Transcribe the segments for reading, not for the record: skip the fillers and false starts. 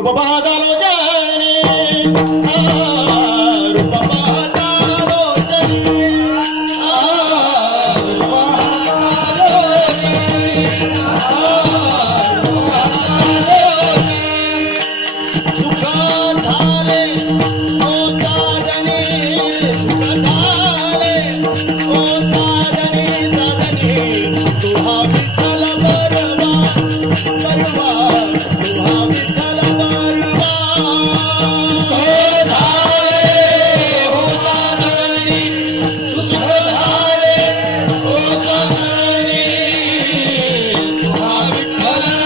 रूप पाहतालो जाने रूप पाहतालो जाने सुख झाले ओ साजने सुख झाले ओ साजने साजने तुहा विठ्ठल बरवा बरवा तुहा विठ्ठल बरवा सुख झाले ओ साजने सुख झाले ओ साजने तुहा विठ्ठल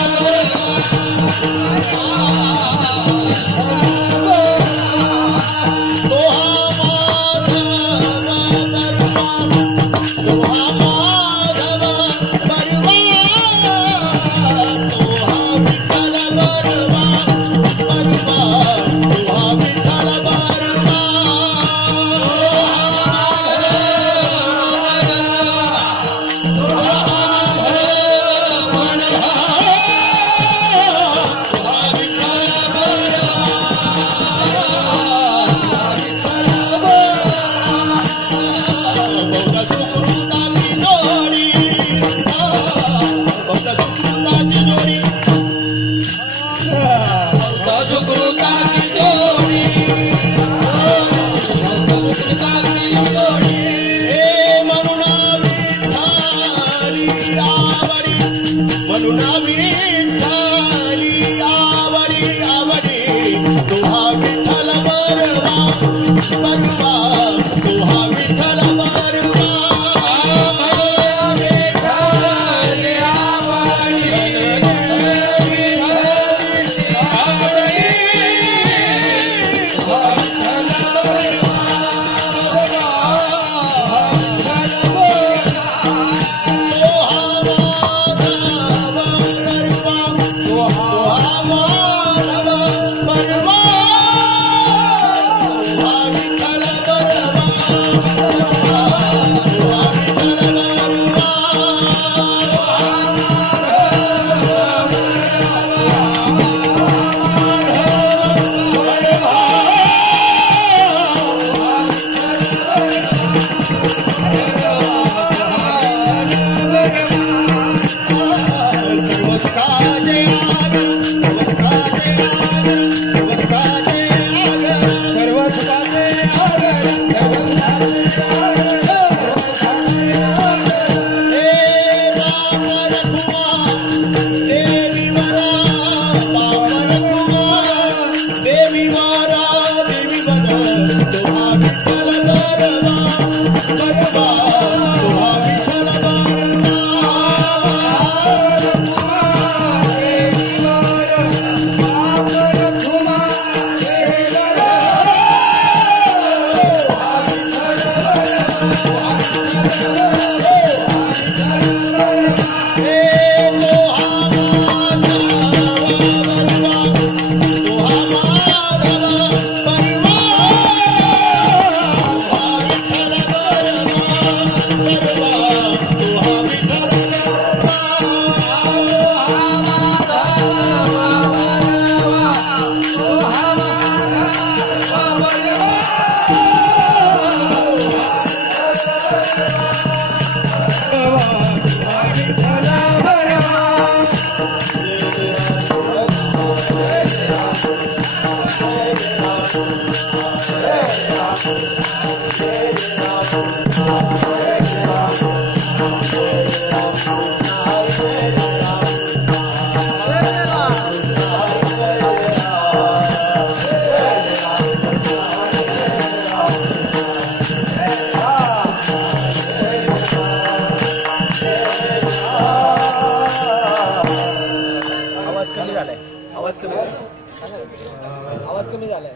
आवाज कमी झालाय.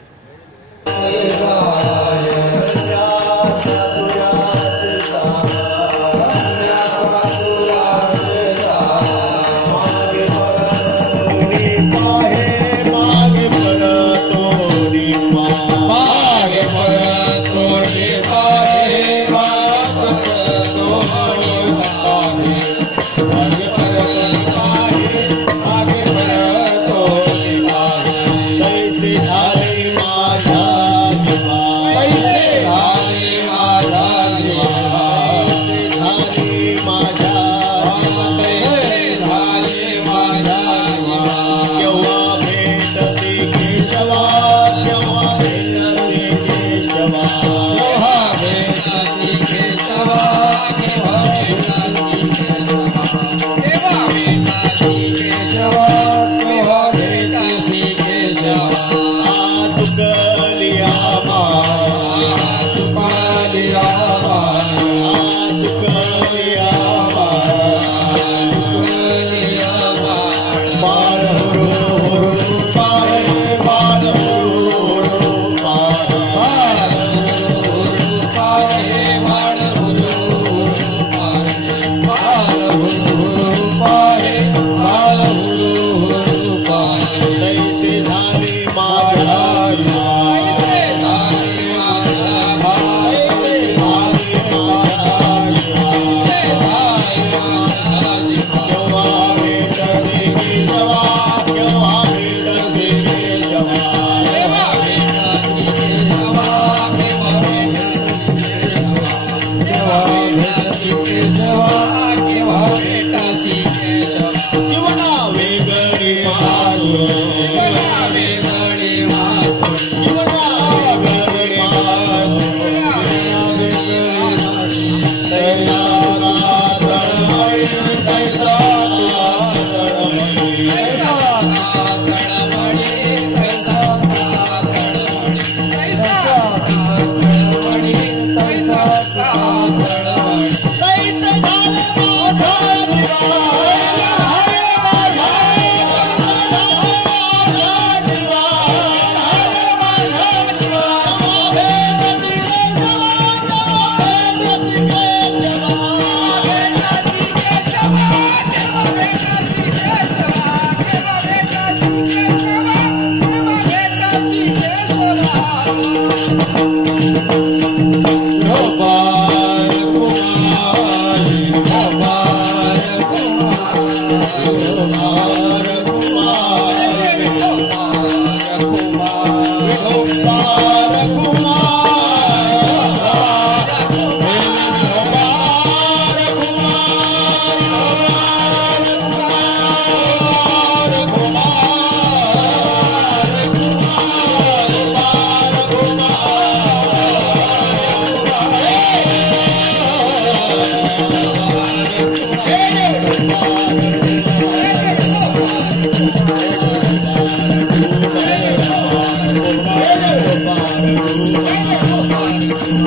मागे तैसे झाले माझ्या जीवा, तैसे झाले माझ्या जीवा, केव्हा भेटसे केशवा, केव्हा भेटसे केशवा, जीवना वेगळी मासू, जीवना वेगळी मासू, तैसा तळमळी, तैसा तळमळी, तैसे झाले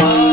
माझा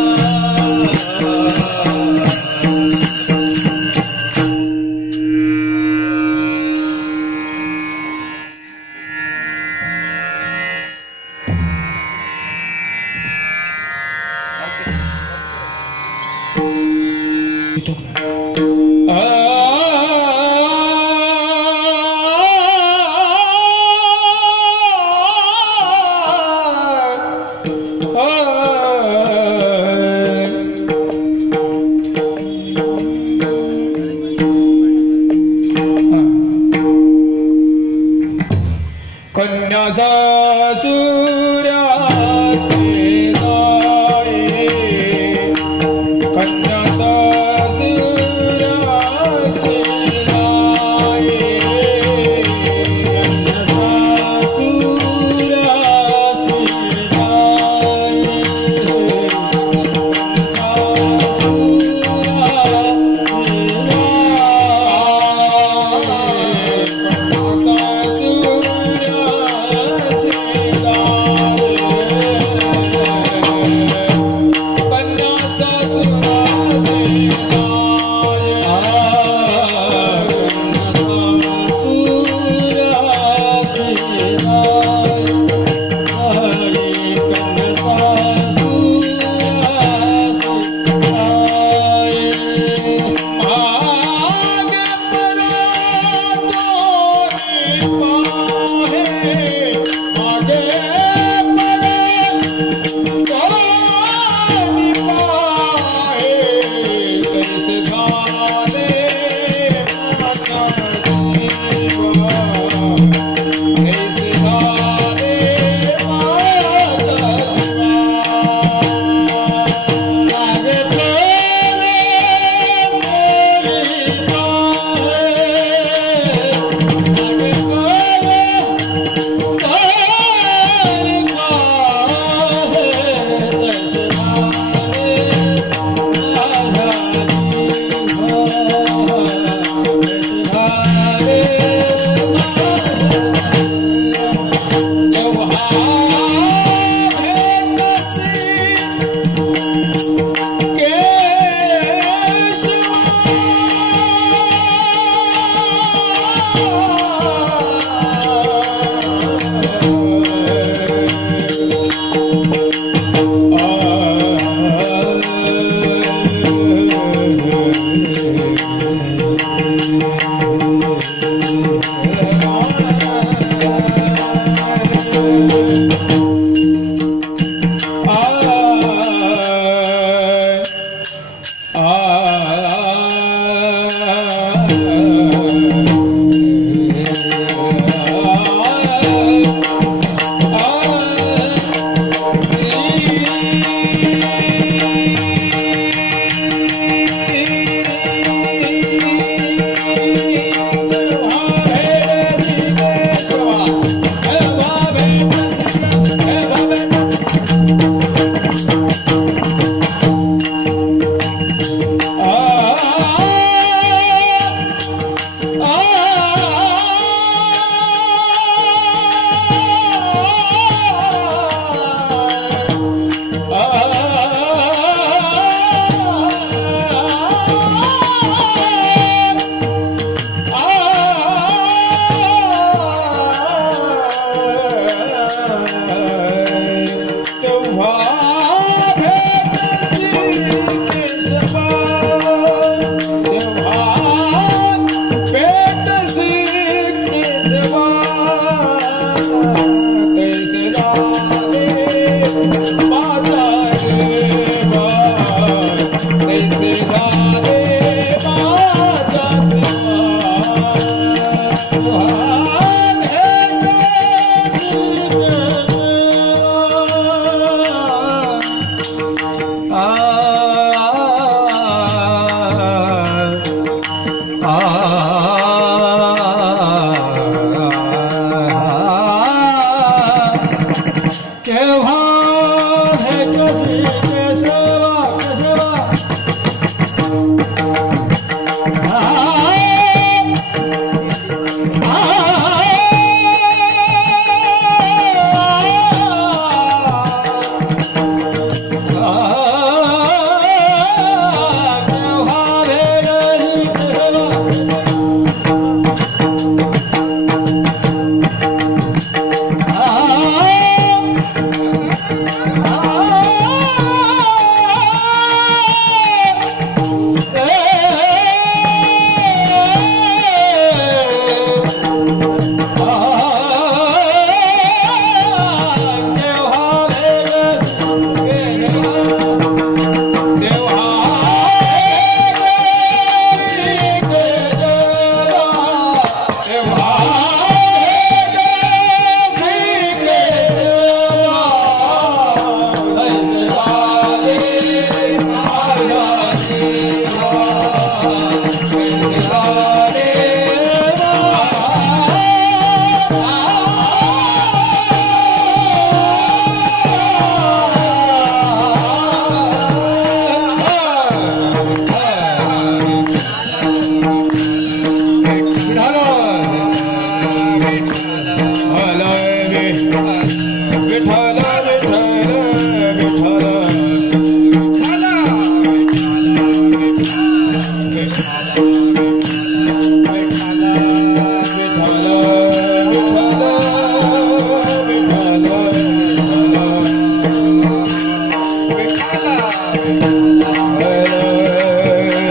कन्या सासुरासे जाये, कन्या सासुरासे जाये, कन्या सासुरासे जाये, ऐसे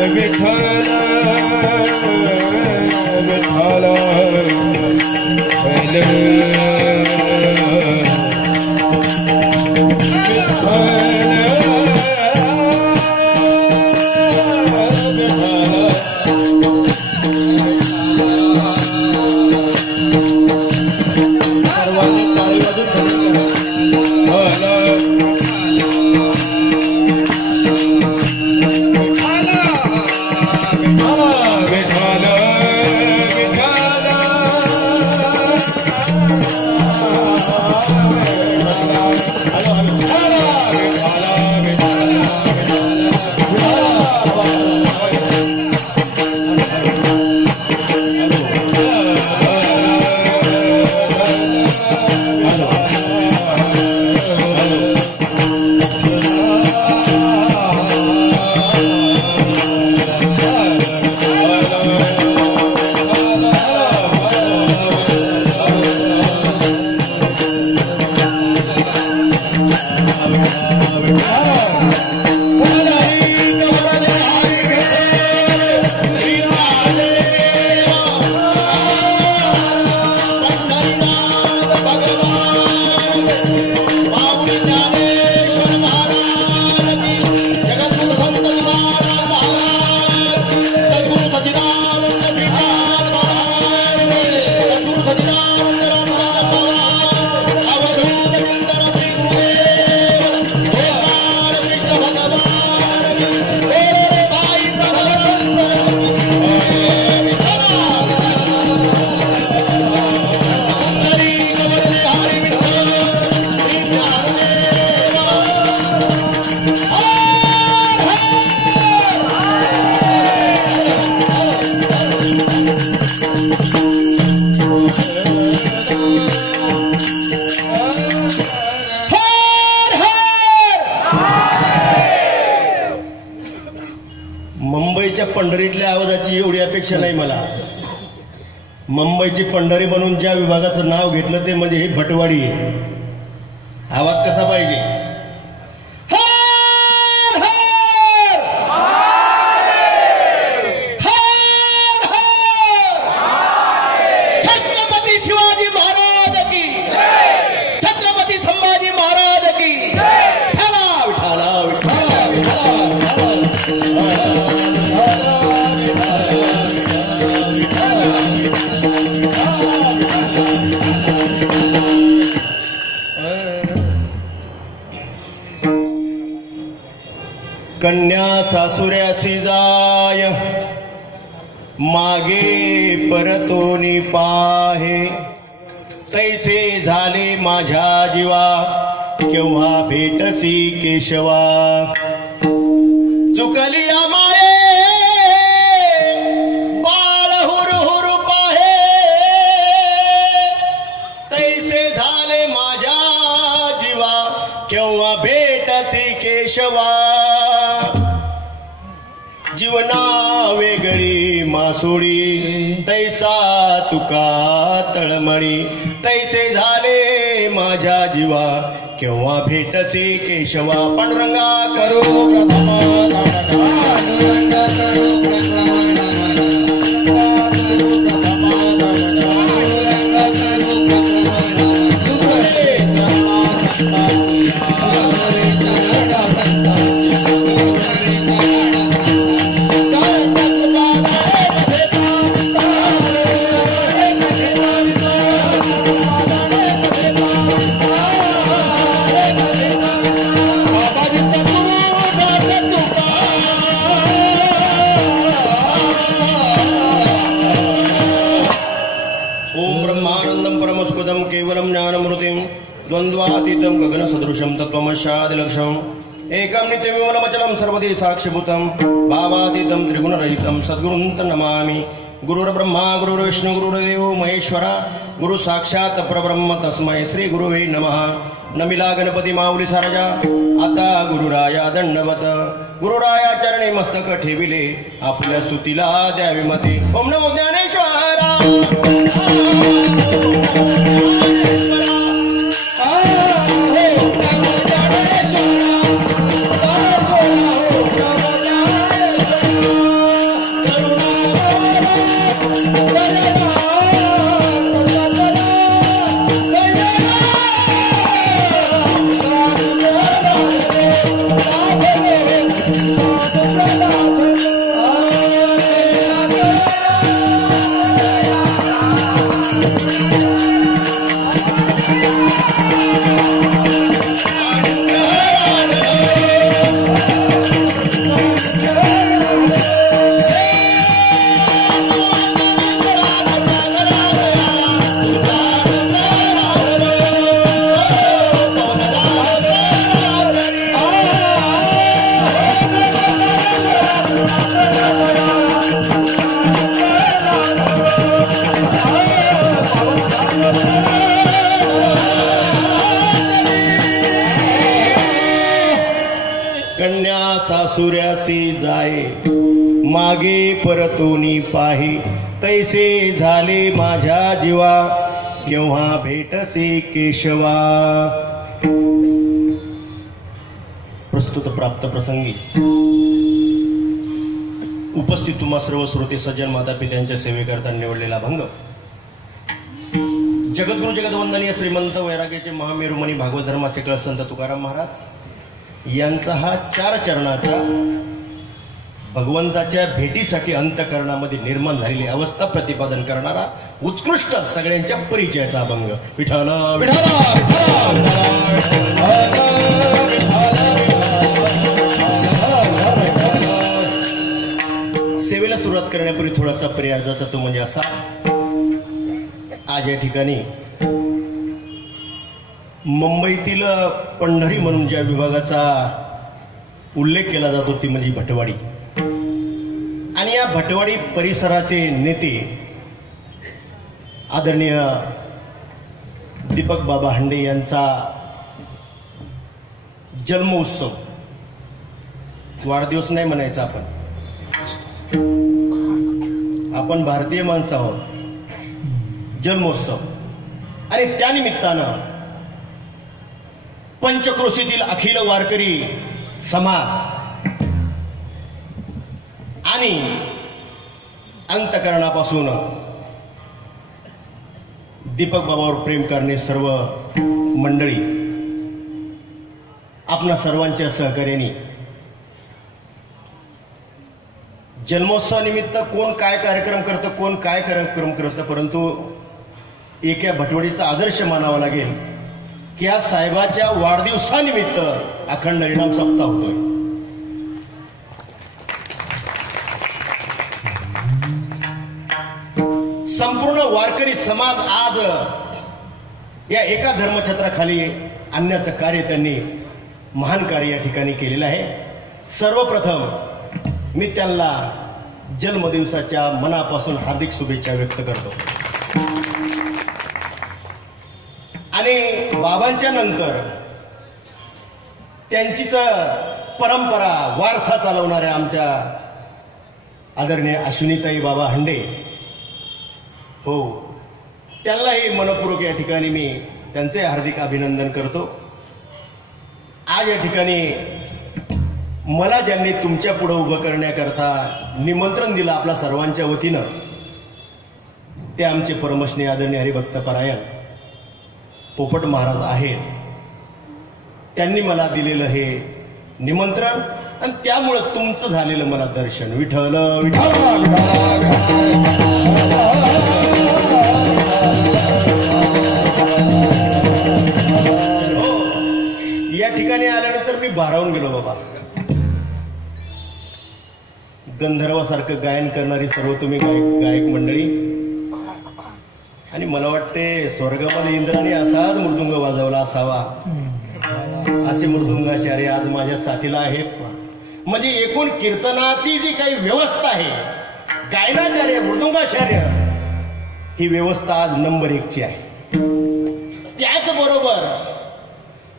विठ्ठल मुंबईच्या पंढरीतल्या आवाजाची एवढी अपेक्षा नाही मला. मुंबईची पंढरी म्हणून ज्या विभागाचं नाव घेतलं ते म्हणजे ही भटवाडी आहे. आवाज कसा पाहिजे? छत्रपती शिवाजी महाराज की, छत्रपती संभाजी महाराज की. विठाला विठाला विठाला कन्या सासुऱ्यासी जाय, मागे परतोनी पाहे. तैसे झाले माझ्या जीवा, केव्हा भेटसी केशवा. चुकली माये बाळ हुर हुर पाहे. तैसे झाले माझ्या जीवा, केव्हा भेटसी केशवा. जीवना वेगळी मासोळी, तैसा तुका तळमळी. तैसे झाले माझ्या जीवा, केव्हा भेटसी केशवा. पांडुरंगा करू प्रथमा केवलम ज्ञानमृतिम द्वंद्वातीतं गगनसदृशं तत्त्वमस्यादिलक्ष्यम् एकं नित्यविमलमचलं सर्वदि साक्षिभूतं भावातीतं त्रिगुणरहितं सद्गुरुं नमामि. गुरुर्ब्रह्मा गुरुर्विष्णु गुरुर्देवो महेश्वरा. गुरु साक्षात परब्रह्म तस्मै श्री गुरुवे नमः. नमिला गणपती माऊली सारजा आता गुरुराया दंडवत. गुरुराया चरणी मस्तक ठेविले आपल्या स्तुतीला द्यावी मते. ओम नमो ज्ञानेश्वरा. सासुऱ्यासी जाये मागे परतोनी पाहे. तैसे झाले माझ्या जीवा केव्हा भेटसे केशवा. प्रस्तुत प्राप्त प्रसंगी उपस्थित तुम्हा सर्व श्रोते सज्जन माता पित्यांच्या सेवेकरता निवडलेला अभंग जगद्गुरु जगदवंदनीय श्रीमंत वैराग्याचे महामेरुमणी भागवत धर्माचे कळस संत तुकाराम महाराज यांचा हा 4 चरणाचा भगवंताच्या भेटीसाठी अंतःकरणामध्ये निर्माण झालेली अवस्था प्रतिपादन करणारा उत्कृष्ट सगळ्यांच्या परिचयाचा अभंग. विठ्ठल सेवेला सुरुवात करण्यापूर्वी थोडासा पर्यायाचा तो म्हणजे असा. आज या ठिकाणी मुंबईतील पंढरी म्हणून ज्या विभागाचा उल्लेख केला जातो ती म्हणजे भटवाडी. आणि या भटवाडी परिसराचे नेते आदरणीय दीपक बाबा हांडे यांचा जन्मोत्सव, वाढदिवस नाही म्हणायचा, आपण भारतीय माणसं आहोत, जन्मोत्सव. आणि त्यानिमित्तानं पंचक्रोशीतील अखिल वारकरी समाज आणि अंतःकरणापासून दीपक बाबावर प्रेम करणे सर्व मंडळी आपणा सर्वांच्या सहकार्याने जन्मोत्सवानिमित्त कोण काय कार्यक्रम करतं, कोण काय कार्यक्रम करतं, परंतु एका भटवडीचा आदर्श मानावा लागेल की या साहेबाच्या वाढदिवसानिमित्त अखंड हरिनाम सप्ताह होतोय. संपूर्ण वारकरी समाज आज या एका धर्मछत्राखाली आणण्याचं कार्य त्यांनी महान कार्य या ठिकाणी केलेलं आहे. सर्वप्रथम मी त्यांना जन्मदिवसाच्या मनापासून हार्दिक शुभेच्छा व्यक्त करतो. आणि बाबांच्या नंतर त्यांचीच परंपरा वारसा चालवणाऱ्या आमच्या आदरणीय अश्विनीताई बाबा हांडे, हो, त्यांनाही मनपूर्वक या ठिकाणी मी त्यांचे हार्दिक अभिनंदन करतो. आज या ठिकाणी मला ज्यांनी तुमच्या पुढे उभं करण्याकरता निमंत्रण दिलं आपल्या सर्वांच्या वतीनं ते आमचे परमश्रेय आदरणीय हरिभक्त परायण पोपट महाराज आहेत. त्यांनी मला दिलेलं हे निमंत्रण आणि त्यामुळे तुमचं झालेलं मला दर्शन. विठ्ठल विठ्ठल. या ठिकाणी आल्यानंतर मी भारावून गेलो बाबा. गंधर्वासारखं गायन करणारी सर्व तुम्ही गायक मंडळी, आणि मला वाटते स्वर्गामध्ये इंद्राने असाच मृदुंग वाजवला असावा असे मृदुंगाचार्य आज माझ्या साथीला आहेत. म्हणजे एकूण कीर्तनाची जी काही व्यवस्था आहे, गायनाचार्य, मृदुंगाचार्य ही व्यवस्था आज नंबर 1 ची आहे. त्याचबरोबर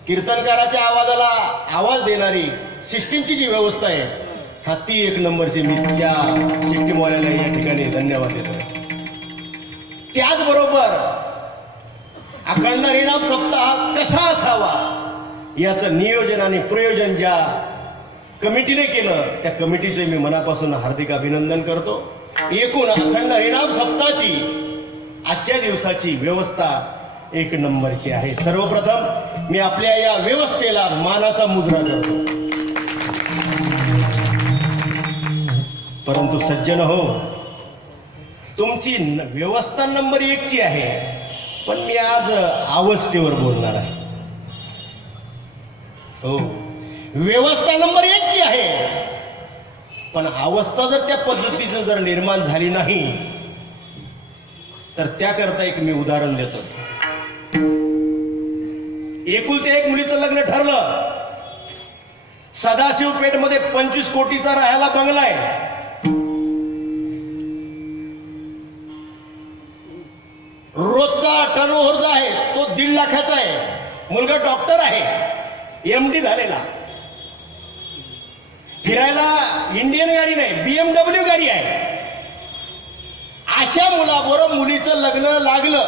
कीर्तनकाराच्या आवाजाला आवाज देणारी सिस्टीमची जी व्यवस्था आहे हा ती 1 नंबरची. मी त्या सिस्टीमवाल्याला या ठिकाणी धन्यवाद देतो. त्याचबरोबर अखंड हरिनाम सप्ताह कसा असावा याचं नियोजन आणि प्रयोजन ज्या कमिटीने केलं त्या कमिटीचे मी मनापासून हार्दिक अभिनंदन करतो. एकूण अखंड हरिनाम सप्ताहाची आजच्या दिवसाची व्यवस्था 1 नंबरची आहे. सर्वप्रथम मी आपल्या या व्यवस्थेला मानाचा मुजरा करतो. परंतु सज्जन हो, तुमची व्यवस्था नंबर 1 ची आहे, पण मी आज अवस्थेवर बोलणार आहे. हो, व्यवस्था नंबर 1 ची आहे, पण अवस्था जर त्या पद्धतीचं जर निर्माण झाली नाही तर त्याकरता एक मी उदाहरण देतो. एकुलते 1 मुलीचं लग्न ठरलं. सदाशिव पेठमध्ये 25 कोटीचा राहायला बंगला आहे. रोजचा टर्नओव्हर जो आहे तो 1.5 लाखाचा आहे. मुलगा डॉक्टर आहे, MD झालेला. फिरायला इंडियन गाडी नाही, BMW गाडी आहे. अशा मुलाबरोबर मुलीचं लग्न लागलं.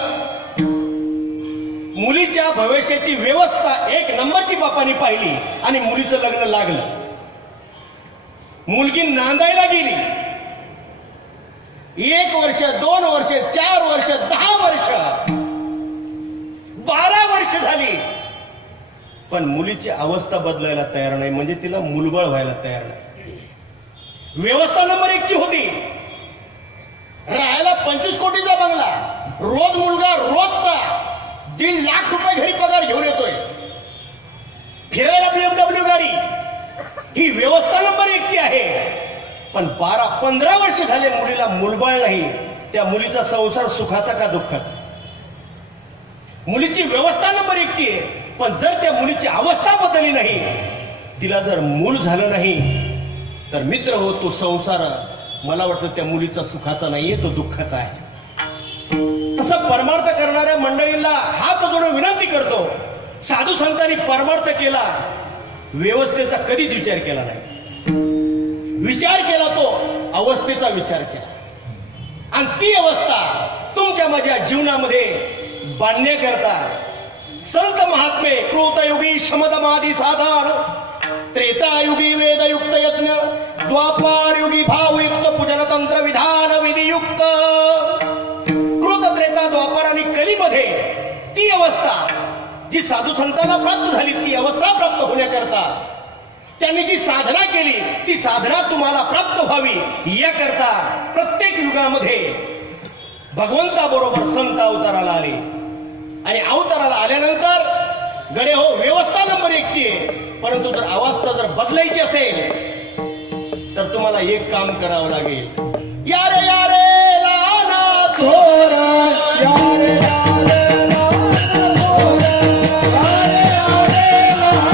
मुलीच्या भविष्याची व्यवस्था 1 नंबरची बापाने पाहिली आणि मुलीचं लग्न लागलं. मुलगी नांदायला गेली. 1 वर्ष, 2 वर्ष, 4 वर्ष, 10 वर्ष, 12 वर्ष झाली, पण मुलीची अवस्था बदलायला तयार नाही, म्हणजे तिला मुलबळ व्हायला तयार नाही. व्यवस्था नंबर 1 ची होती. राहायला 25 कोटीचा बंगला, रोज मुलगा रोजचा 1.5 लाख रुपये घरी पगार घेऊन येतोय. फिरायला BMW गाडी, ही व्यवस्था नंबर 1 ची आहे. पण 12-15 वर्ष झाले मुलीला मुलबाळ नाही. त्या मुलीचा संसार सुखाचा का दुःखाचा? मुलीची व्यवस्था नंबर 1 ची आहे, पण जर त्या मुलीची अवस्था बदलली नाही, तिला जर मूल झालं नाही तर मित्र हो, तो संसार मला वाटतं त्या मुलीचा सुखाचा नाहीये, तो दुःखाचा आहे. तसं परमार्थ करणाऱ्या मंडळींना हात जोडून विनंती करतो, साधू संतांनी परमार्थ केला, व्यवस्थेचा कधीच विचार केला नाही. विचार केला तो अवस्थेचा विचार केला, आणि ती अवस्था तुमच्या माझ्या जीवनामध्ये बांधण्याकरता संत महात्मे कृतयुगी शमदमादी साधन, त्रेतायुगी वेदयुक्त यज्ञ, द्वापारयुगी भावयुक्त पूजन तंत्र विधान विधियुक्त, कृत त्रेता द्वापार आणि कलीमध्ये ती अवस्था जी साधू संतांना प्राप्त झाली, ती अवस्था प्राप्त होण्याकरता त्यांनी जी साधना केली, ती साधना तुम्हाला प्राप्त व्हावी याकरता प्रत्येक युगामध्ये भगवंताबरोबर संत अवताराला आले. आणि अवताराला आल्यानंतर गडे हो, व्यवस्था नंबर 1 ची आहे, परंतु जर अवस्था जर बदलायची असेल तर तुम्हाला एक काम करावं लागेल. यारे यारे लाना थोरा, यारे यारे लाना थोरा, यारे यारे लाना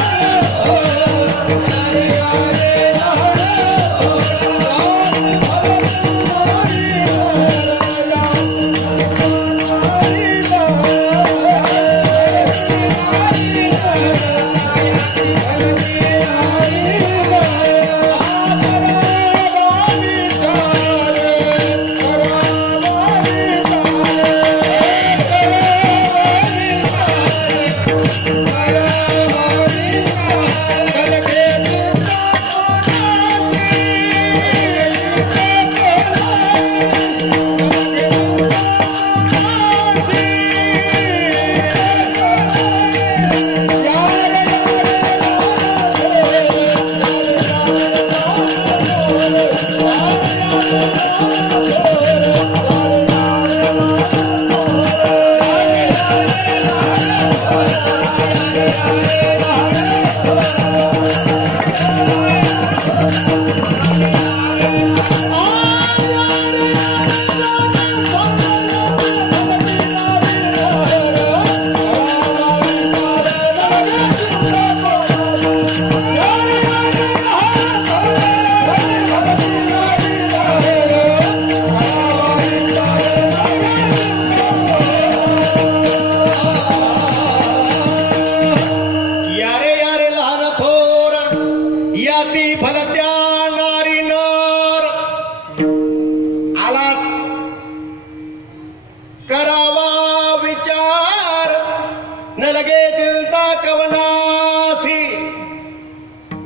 चिंता कवनासी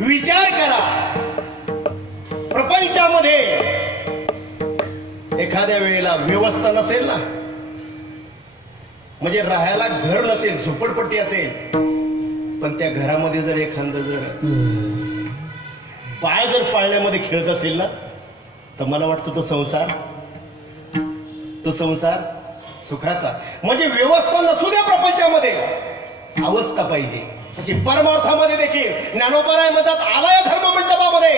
विचार करा. प्रपंचामध्ये एखाद्या वेळेला व्यवस्था नसेल ना, म्हणजे राहायला घर नसेल, झोपडपट्टी असेल, पण त्या घरामध्ये जर एखादं जर बाळ जर पाळण्यामध्ये खेळत असेल ना, तर मला वाटतं तो संसार सुखाचा. म्हणजे व्यवस्था नसू द्या प्रपंचामध्ये, अवस्था पाहिजे. तशी परमार्थामध्ये देखील ज्ञानोबराय म्हणतात, आलाय धर्म मंडपामध्ये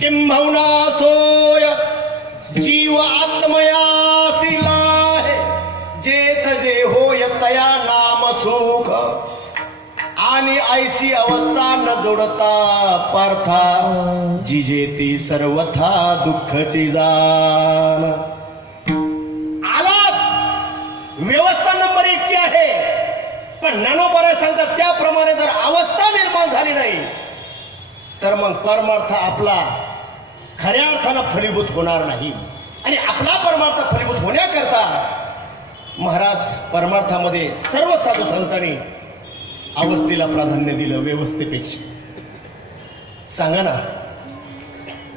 किंबहुना सोय जीव आत्मयासी लाहे, जेथ जे होय तया नाम सुख, आणि ऐसी अवस्था न जोडता पार्था, जिजेती सर्वथा दुःखची जाण. आलात, व्यवस्था नंबर 1 ची आहे, पण ज्ञानोबराय सांगतात त्याप्रमाणे जर अवस्था निर्माण झाली नाही तर मग परमार्थ आपला खऱ्या अर्थानं फलीभूत होणार नाही. आणि आपला परमार्थ फलीभूत होण्याकरता महाराज परमार्थामध्ये सर्व साधू संतांनी अवस्थेला प्राधान्य दिलं व्यवस्थेपेक्षा. सांगा ना,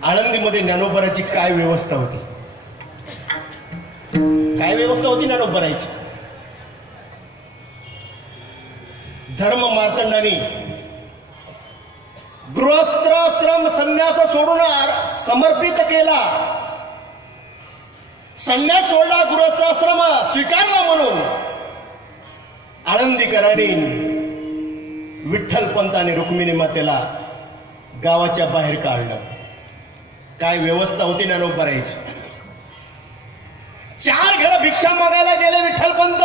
आळंदीमध्ये ज्ञानोबराची काय व्यवस्था होती? काय व्यवस्था होती ज्ञानोबराची? धर्म मार्तंडांनी गृहस्थाश्रम संन्यास सोडून समर्पित केला. संन्यास सोडला, गृहस्थाश्रम स्वीकारला म्हणून आळंदीकरांनी विठ्ठलपंत आणि रुक्मिणी मातेला गावाच्या बाहेर काढलं. काय व्यवस्था होती ज्ञानोबराची? 4 घर भिक्षा मागायला गेले विठ्ठलपंत,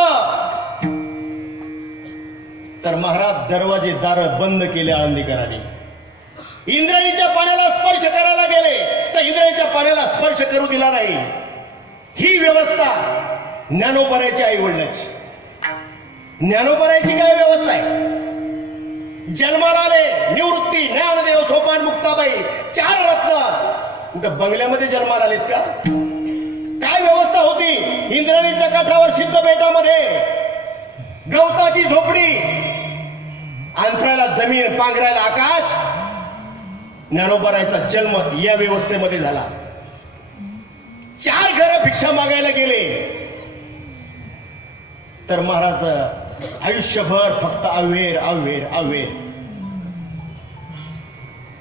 तर महाराज दरवाजे दार बंद केले आळंदीकरांनी. इंद्रायणीच्या पाण्याला स्पर्श करायला गेले तर इंद्रायणीच्या पाण्याला स्पर्श करू दिला नाही. ही व्यवस्था ज्ञानोबराची आई वडिलांची. ज्ञानोबराची काय व्यवस्था आहे? जन्माला आले, निवृत्ती, ज्ञानदेव, सोपान, मुक्ताबाई, 4 रत्न. कुठं बंगल्यामध्ये जन्माला आलेत का? काय व्यवस्था होती? इंद्रायणीच्या काठावर सिद्ध बेटामध्ये गवताची झोपडी, अंथरायला जमीन, पांघरायला आकाश. ज्ञानोबरायचा जन्म या व्यवस्थेमध्ये झाला. 4 घर भिक्षा मागायला गेले तर महाराज आयुष्यभर फक्त अव्हेर अव्हेर अव्हेर.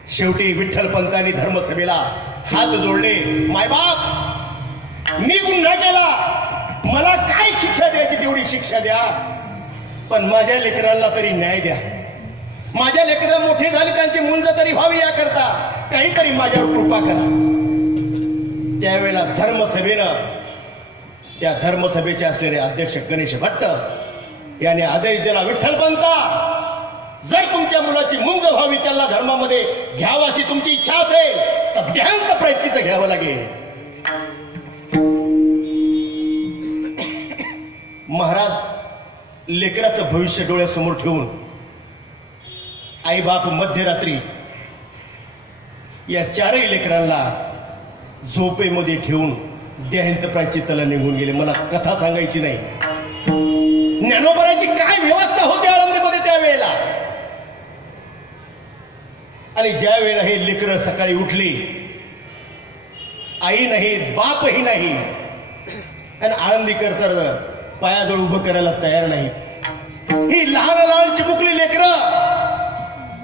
शेवटी विठ्ठलपंतांनी धर्मसभेला हात जोडले. मायबाप, मी गुन्हा केला, मला काय शिक्षा द्यायची तेवढी शिक्षा द्या, पण माझ्या लेकरांना तरी न्याय द्या. माझ्या लेकरं मोठी झाली, त्यांची मुंज तरी व्हावी याकरता काहीतरी माझ्यावर कृपा करा. त्यावेळेला त्या धर्मसभेचे असलेले अध्यक्ष गणेश भट्ट याने आदेश दिला, विठ्ठलपंता, जर तुमच्या मुलाची मुंज व्हावी, त्याला धर्मामध्ये घ्यावं अशी तुमची इच्छा असेल तर देहांत प्रायश्चित्त घ्यावं लागेल. महाराज लेकराचं भविष्य डोळ्यासमोर ठेवून आई बाप मध्यरात्री या 4ही लेकरांना झोपेमध्ये ठेवून देहांत प्रायश्चित्ताला निघून गेले. मला कथा सांगायची नाही. ज्ञानोबराची काय व्यवस्था होती आळंदीमध्ये त्यावेळेला. आणि ज्या वेळेला हे लेकरं सकाळी उठली, आई नाही, बापही नाही, आणि आळंदीकर तर पायाजवळ उभं करायला तयार नाहीत. ही लहान लहान चिमुकली लेकरं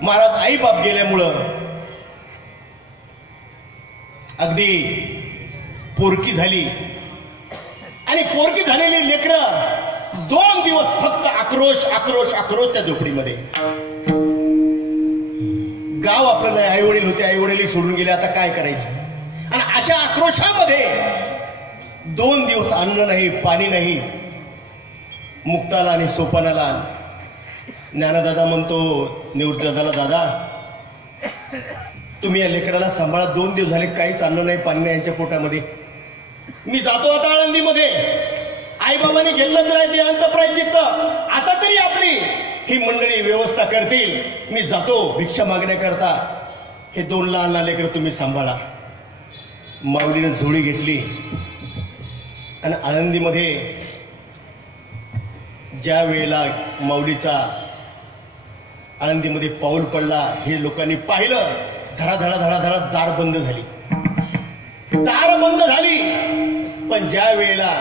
महाराज आई बाप गेल्यामुळं अगदी पोरकी झाली. आणि पोरकी झालेली लेकरं 2 दिवस फक्त आक्रोश आक्रोश आक्रोश त्या झोपडीमध्ये. गाव आपलं नाही, आई वडील होते, आई वडील सोडून गेले, आता काय करायचं. आणि अशा आक्रोशामध्ये 2 दिवस अन्न नाही, पाणी नाही. मुक्ताला आणि सोपानाला ज्ञानदादा म्हणतो निवृत्तदादाला, दादा तुम्ही या लेकराला सांभाळा, 2 दिवस झाले काहीच अन्न नाही, पाणी नाही यांच्या पोटामध्ये. मी जातो आता आळंदीमध्ये. आईबाबांनी घेतलं तर ते अंत प्रायश्चित्त, आता तरी आपली ही मंडळी व्यवस्था करतील. मी जातो भिक्षा मागण्याकरता, हे 2 लहान लहान लेकरं तुम्ही सांभाळा. माऊलीने झोळी घेतली आणि आळंदीमध्ये ज्या वेळेला माऊलीचा आळंदीमध्ये पाऊल पडला हे लोकांनी पाहिलं. धडाधडा धडाधडा दार बंद झाली, दार बंद झाली. पण ज्या वेळेला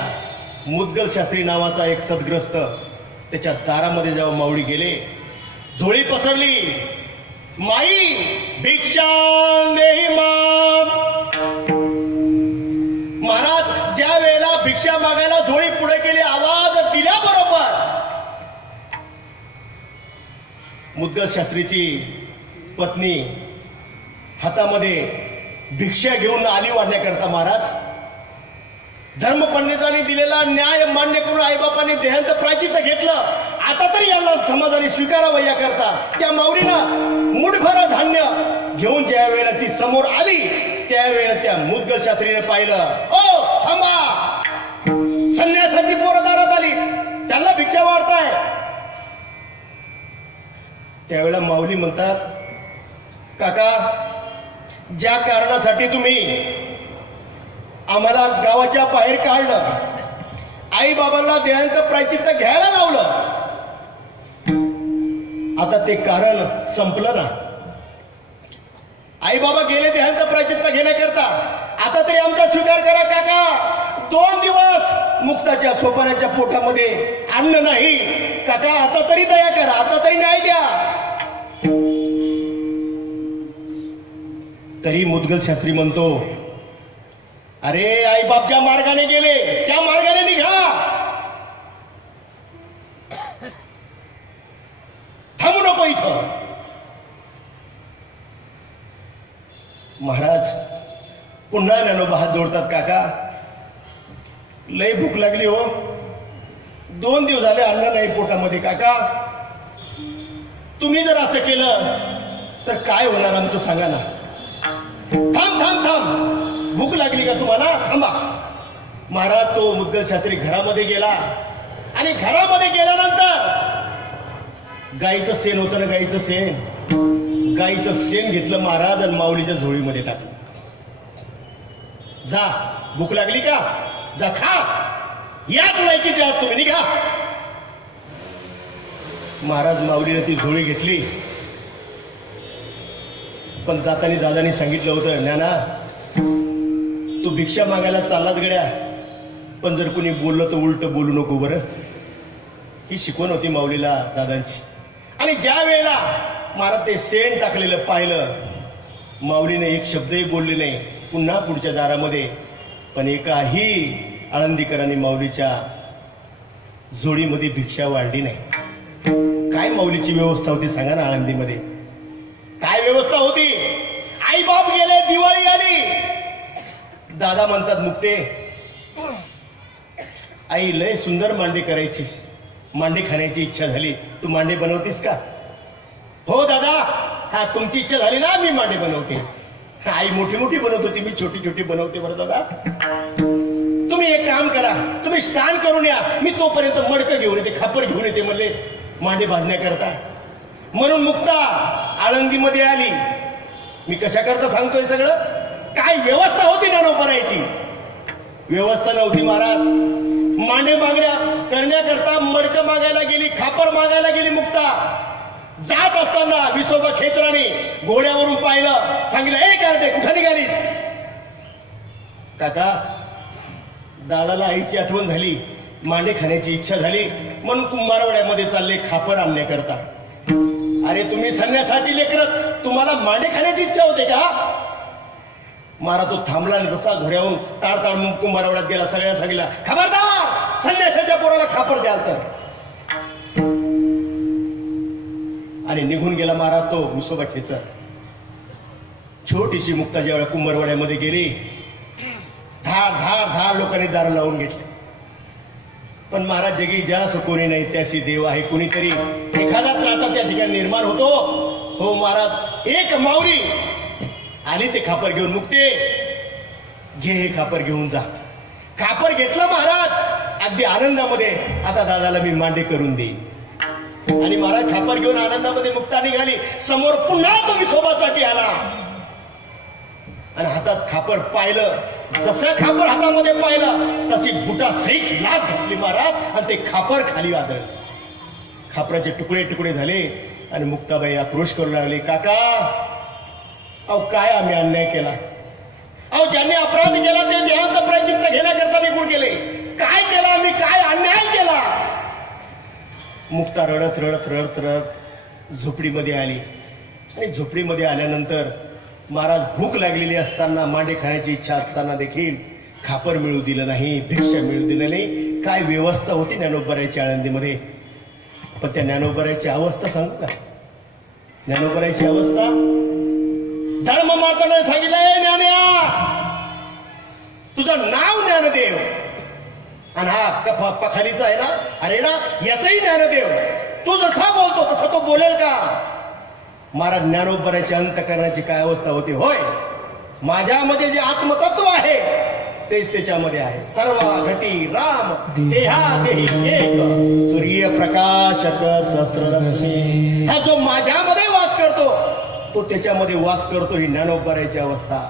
मुद्गल शास्त्री नावाचा एक सद्ग्रस्त त्याच्या दारामध्ये जेव्हा माऊली गेले, झोळी पसरली, माई भिक्षां देहि माम. महाराज ज्या वेळेला भिक्षा मागायला झोळी पुढे केली, आवाज दिल्याबरोबर मुद्गल शास्त्रीची पत्नी हातामध्ये भिक्षा घेऊन आली वाढण्याकरता. महाराज धर्मपंडितांनी दिलेला न्याय मान्य करून आईबापांनी देहांत प्रायचित्त घेतलं. आता तरी याला समाजाने स्वीकारावं याकरता त्या माऊलीनं मुठभर धान्य घेऊन ज्या वेळेला ती समोर आली, त्यावेळेला त्या मुद्गल शास्त्रीने पाहिलं, ओ थांबा, संन्यासाची पोरं दारात आली, त्यांना भिक्षा वाढताय. त्यावेळेला माऊली म्हणतात, काका ज्या कारणासाठी तुम्ही आम्हाला गावाच्या बाहेर काढलं, आई बाबांना देहांत प्रायचित्त घ्यायला लावलं, आता ते कारण संपलं ना. आई बाबा गेले देहांत प्रायचित्त घेण्याकरता, आता तरी आमचा स्वीकार करा काका. 2 दिवस मुक्ताच्या सोपानाच्या पोटामध्ये अन्न नाही काका, आता तरी दया करा, आता तरी न्याय द्या. तरी मुद्गल शास्त्री म्हणतो, अरे आई बाप ज्या मार्गाने गेले त्या मार्गाने निघा, थांबू नको इथं. महाराज पुन्हा ज्ञानोबा हात जोडतात, काका लय भूक लागली हो, 2 दिवस झाले अन्न नाही पोटामध्ये. काका तुम्ही जर असं केलं तर काय होणार आमचं सांगा ना. थांब थांब थांब, भूक लागली का तुम्हाला, थांबा. महाराज तो मुद्गल शास्त्री घरामध्ये गेला आणि घरामध्ये गेल्यानंतर गाईचं शेण होतं ना, गाईचं शेण घेतलं महाराज आणि माऊलीच्या झोळीमध्ये टाकलं. जा, भूक लागली का, जा खा, याच लायकीचे आहात तुम्ही, निघा. महाराज माऊलीने ती झोळी घेतली, पण जातानी दादानी सांगितलं होतं, ज्ञाना तू भिक्षा मागायला चाललाच गड्या, पण जर कोणी बोललं तर उलट बोलू नको बरं. ही शिकवण होती माऊलीला दादांची. आणि ज्या वेळेला महाराज ते शेण टाकलेलं पाहिलं, माऊलीने एक शब्दही बोलले नाही. पुन्हा पुढच्या दारामध्ये पण एकाही आळंदीकरांनी माऊलीच्या जोडीमध्ये भिक्षा वाढली नाही. काय माऊलीची व्यवस्था होती सांगा ना, आळंदीमध्ये काय व्यवस्था होती. आई बाप गेले, दिवाळी आली, दादा म्हणतात, मुक्ते आई लय सुंदर मांडे करायची, मांडे खाण्याची इच्छा झाली, तू मांडे बनवतीस का. हो दादा, हा तुमची इच्छा झाली ना, मी मांडे बनवते. आई मोठी मोठी बनवत होती, मी छोटी छोटी बनवते बरं दादा. तुम्ही एक काम करा, तुम्ही स्नान करून या, मी तोपर्यंत मडकं घेऊन येते, खापर घेऊन येते म्हणले मांडे भाजण्याकरता. म्हणून मुक्ता आळंदीमध्ये आली. मी कशा करता सांगतोय सगळं. काय व्यवस्था होती ना करायची, व्यवस्था नव्हती महाराज. मांडे मागण्या करण्याकरता मडकं मागायला गेली, खापर मागायला गेली मुक्ता. जात असताना विसोबा खेत्राने घोड्यावरून पाहिलं, सांगितलं, ए कारटे कुठं निघालीस. काका दादाला आईची आठवण झाली, मांडे खाण्याची इच्छा झाली, म्हणून कुंभारवाड्यामध्ये चालले खापर आणण्याकरता. अरे तुम्ही संन्यासाची लेकरं, तुम्हाला मांडे खाण्याची इच्छा होते का. मारा तो थांबला, रस्ता घोड्यावरून ताडताड कुंभारवाड्यात गेला, सगळ्या सांगितलं, खबरदार संन्यासाच्या पोराला खापर द्याल तर. आणि निघून गेला महाराज तो विसोबा खेचर. छोटीशी मुक्ता ज्यावेळेला कुंभारवाड्यामध्ये गेली, धार धार धार लोकांनी दार लावून घेतली. पण महाराज जगी ज्यास कोणी नाही त्याशी देव आहे, कुणीतरी एखादा त्राता त्या ठिकाणी निर्माण होतो. हो महाराज, एक माऊली आली ते खापर घेऊन, मुक्ते घे हे खापर घेऊन जा. खापर घेतलं महाराज अगदी आनंदामध्ये, आता दादाला मी मांडे करून देईन. आणि महाराज खापर घेऊन आनंदामध्ये मुक्ता निघाली. समोर पुन्हा तो विठोबासाठी आला आणि हातात खापर पाहिलं. जसं खापर हातामध्ये पाहिलं तशी बुटा सहित लाथ घातली महाराज आणि ते खापर खाली आदळलं. खापराचे तुकडे तुकडे झाले आणि मुक्ताबाई आक्रोश करू लागली, काका अहो काय आम्ही अन्याय केला, अहो ज्यांनी अपराध केला ते देहांत प्रायचित्त घेण्याकरता निघून गेले, काय केला आम्ही, काय अन्याय केला. मुक्ता रडत रडत रडत रडत झोपडीमध्ये आली आणि झोपडीमध्ये आल्यानंतर महाराज भूक लागलेली असताना, मांडे खाण्याची इच्छा असताना देखील खापर मिळू दिलं नाही, भिक्षा मिळू दिलं नाही. काय व्यवस्था होती ज्ञानोबरायची आळंदीमध्ये. पण त्या ज्ञानोबरायची अवस्था सांगू का, ज्ञानोबरायची अवस्था धर्म मार्तंडाने सांगितलंय, ज्ञान्या तुझं नाव ज्ञानदेव आणि हा पखालीचा आहे ना अरेडा याचाही ज्ञानदेव, तू जसा बोलतो तसा तो बोलेल का. महाराज ज्ञानोबरायच्या अंतःकरणाची काय अवस्था होती. होय माझ्यामध्ये जे आत्मतत्व आहे तेच त्याच्यामध्ये आहे. सर्व घटी राम देहा देही एक सूर्य प्रकाशक सहस्ररश्मी. हा जो माझ्यामध्ये वास करतो तो त्याच्यामध्ये वास करतो, ही ज्ञानोबरायची अवस्था.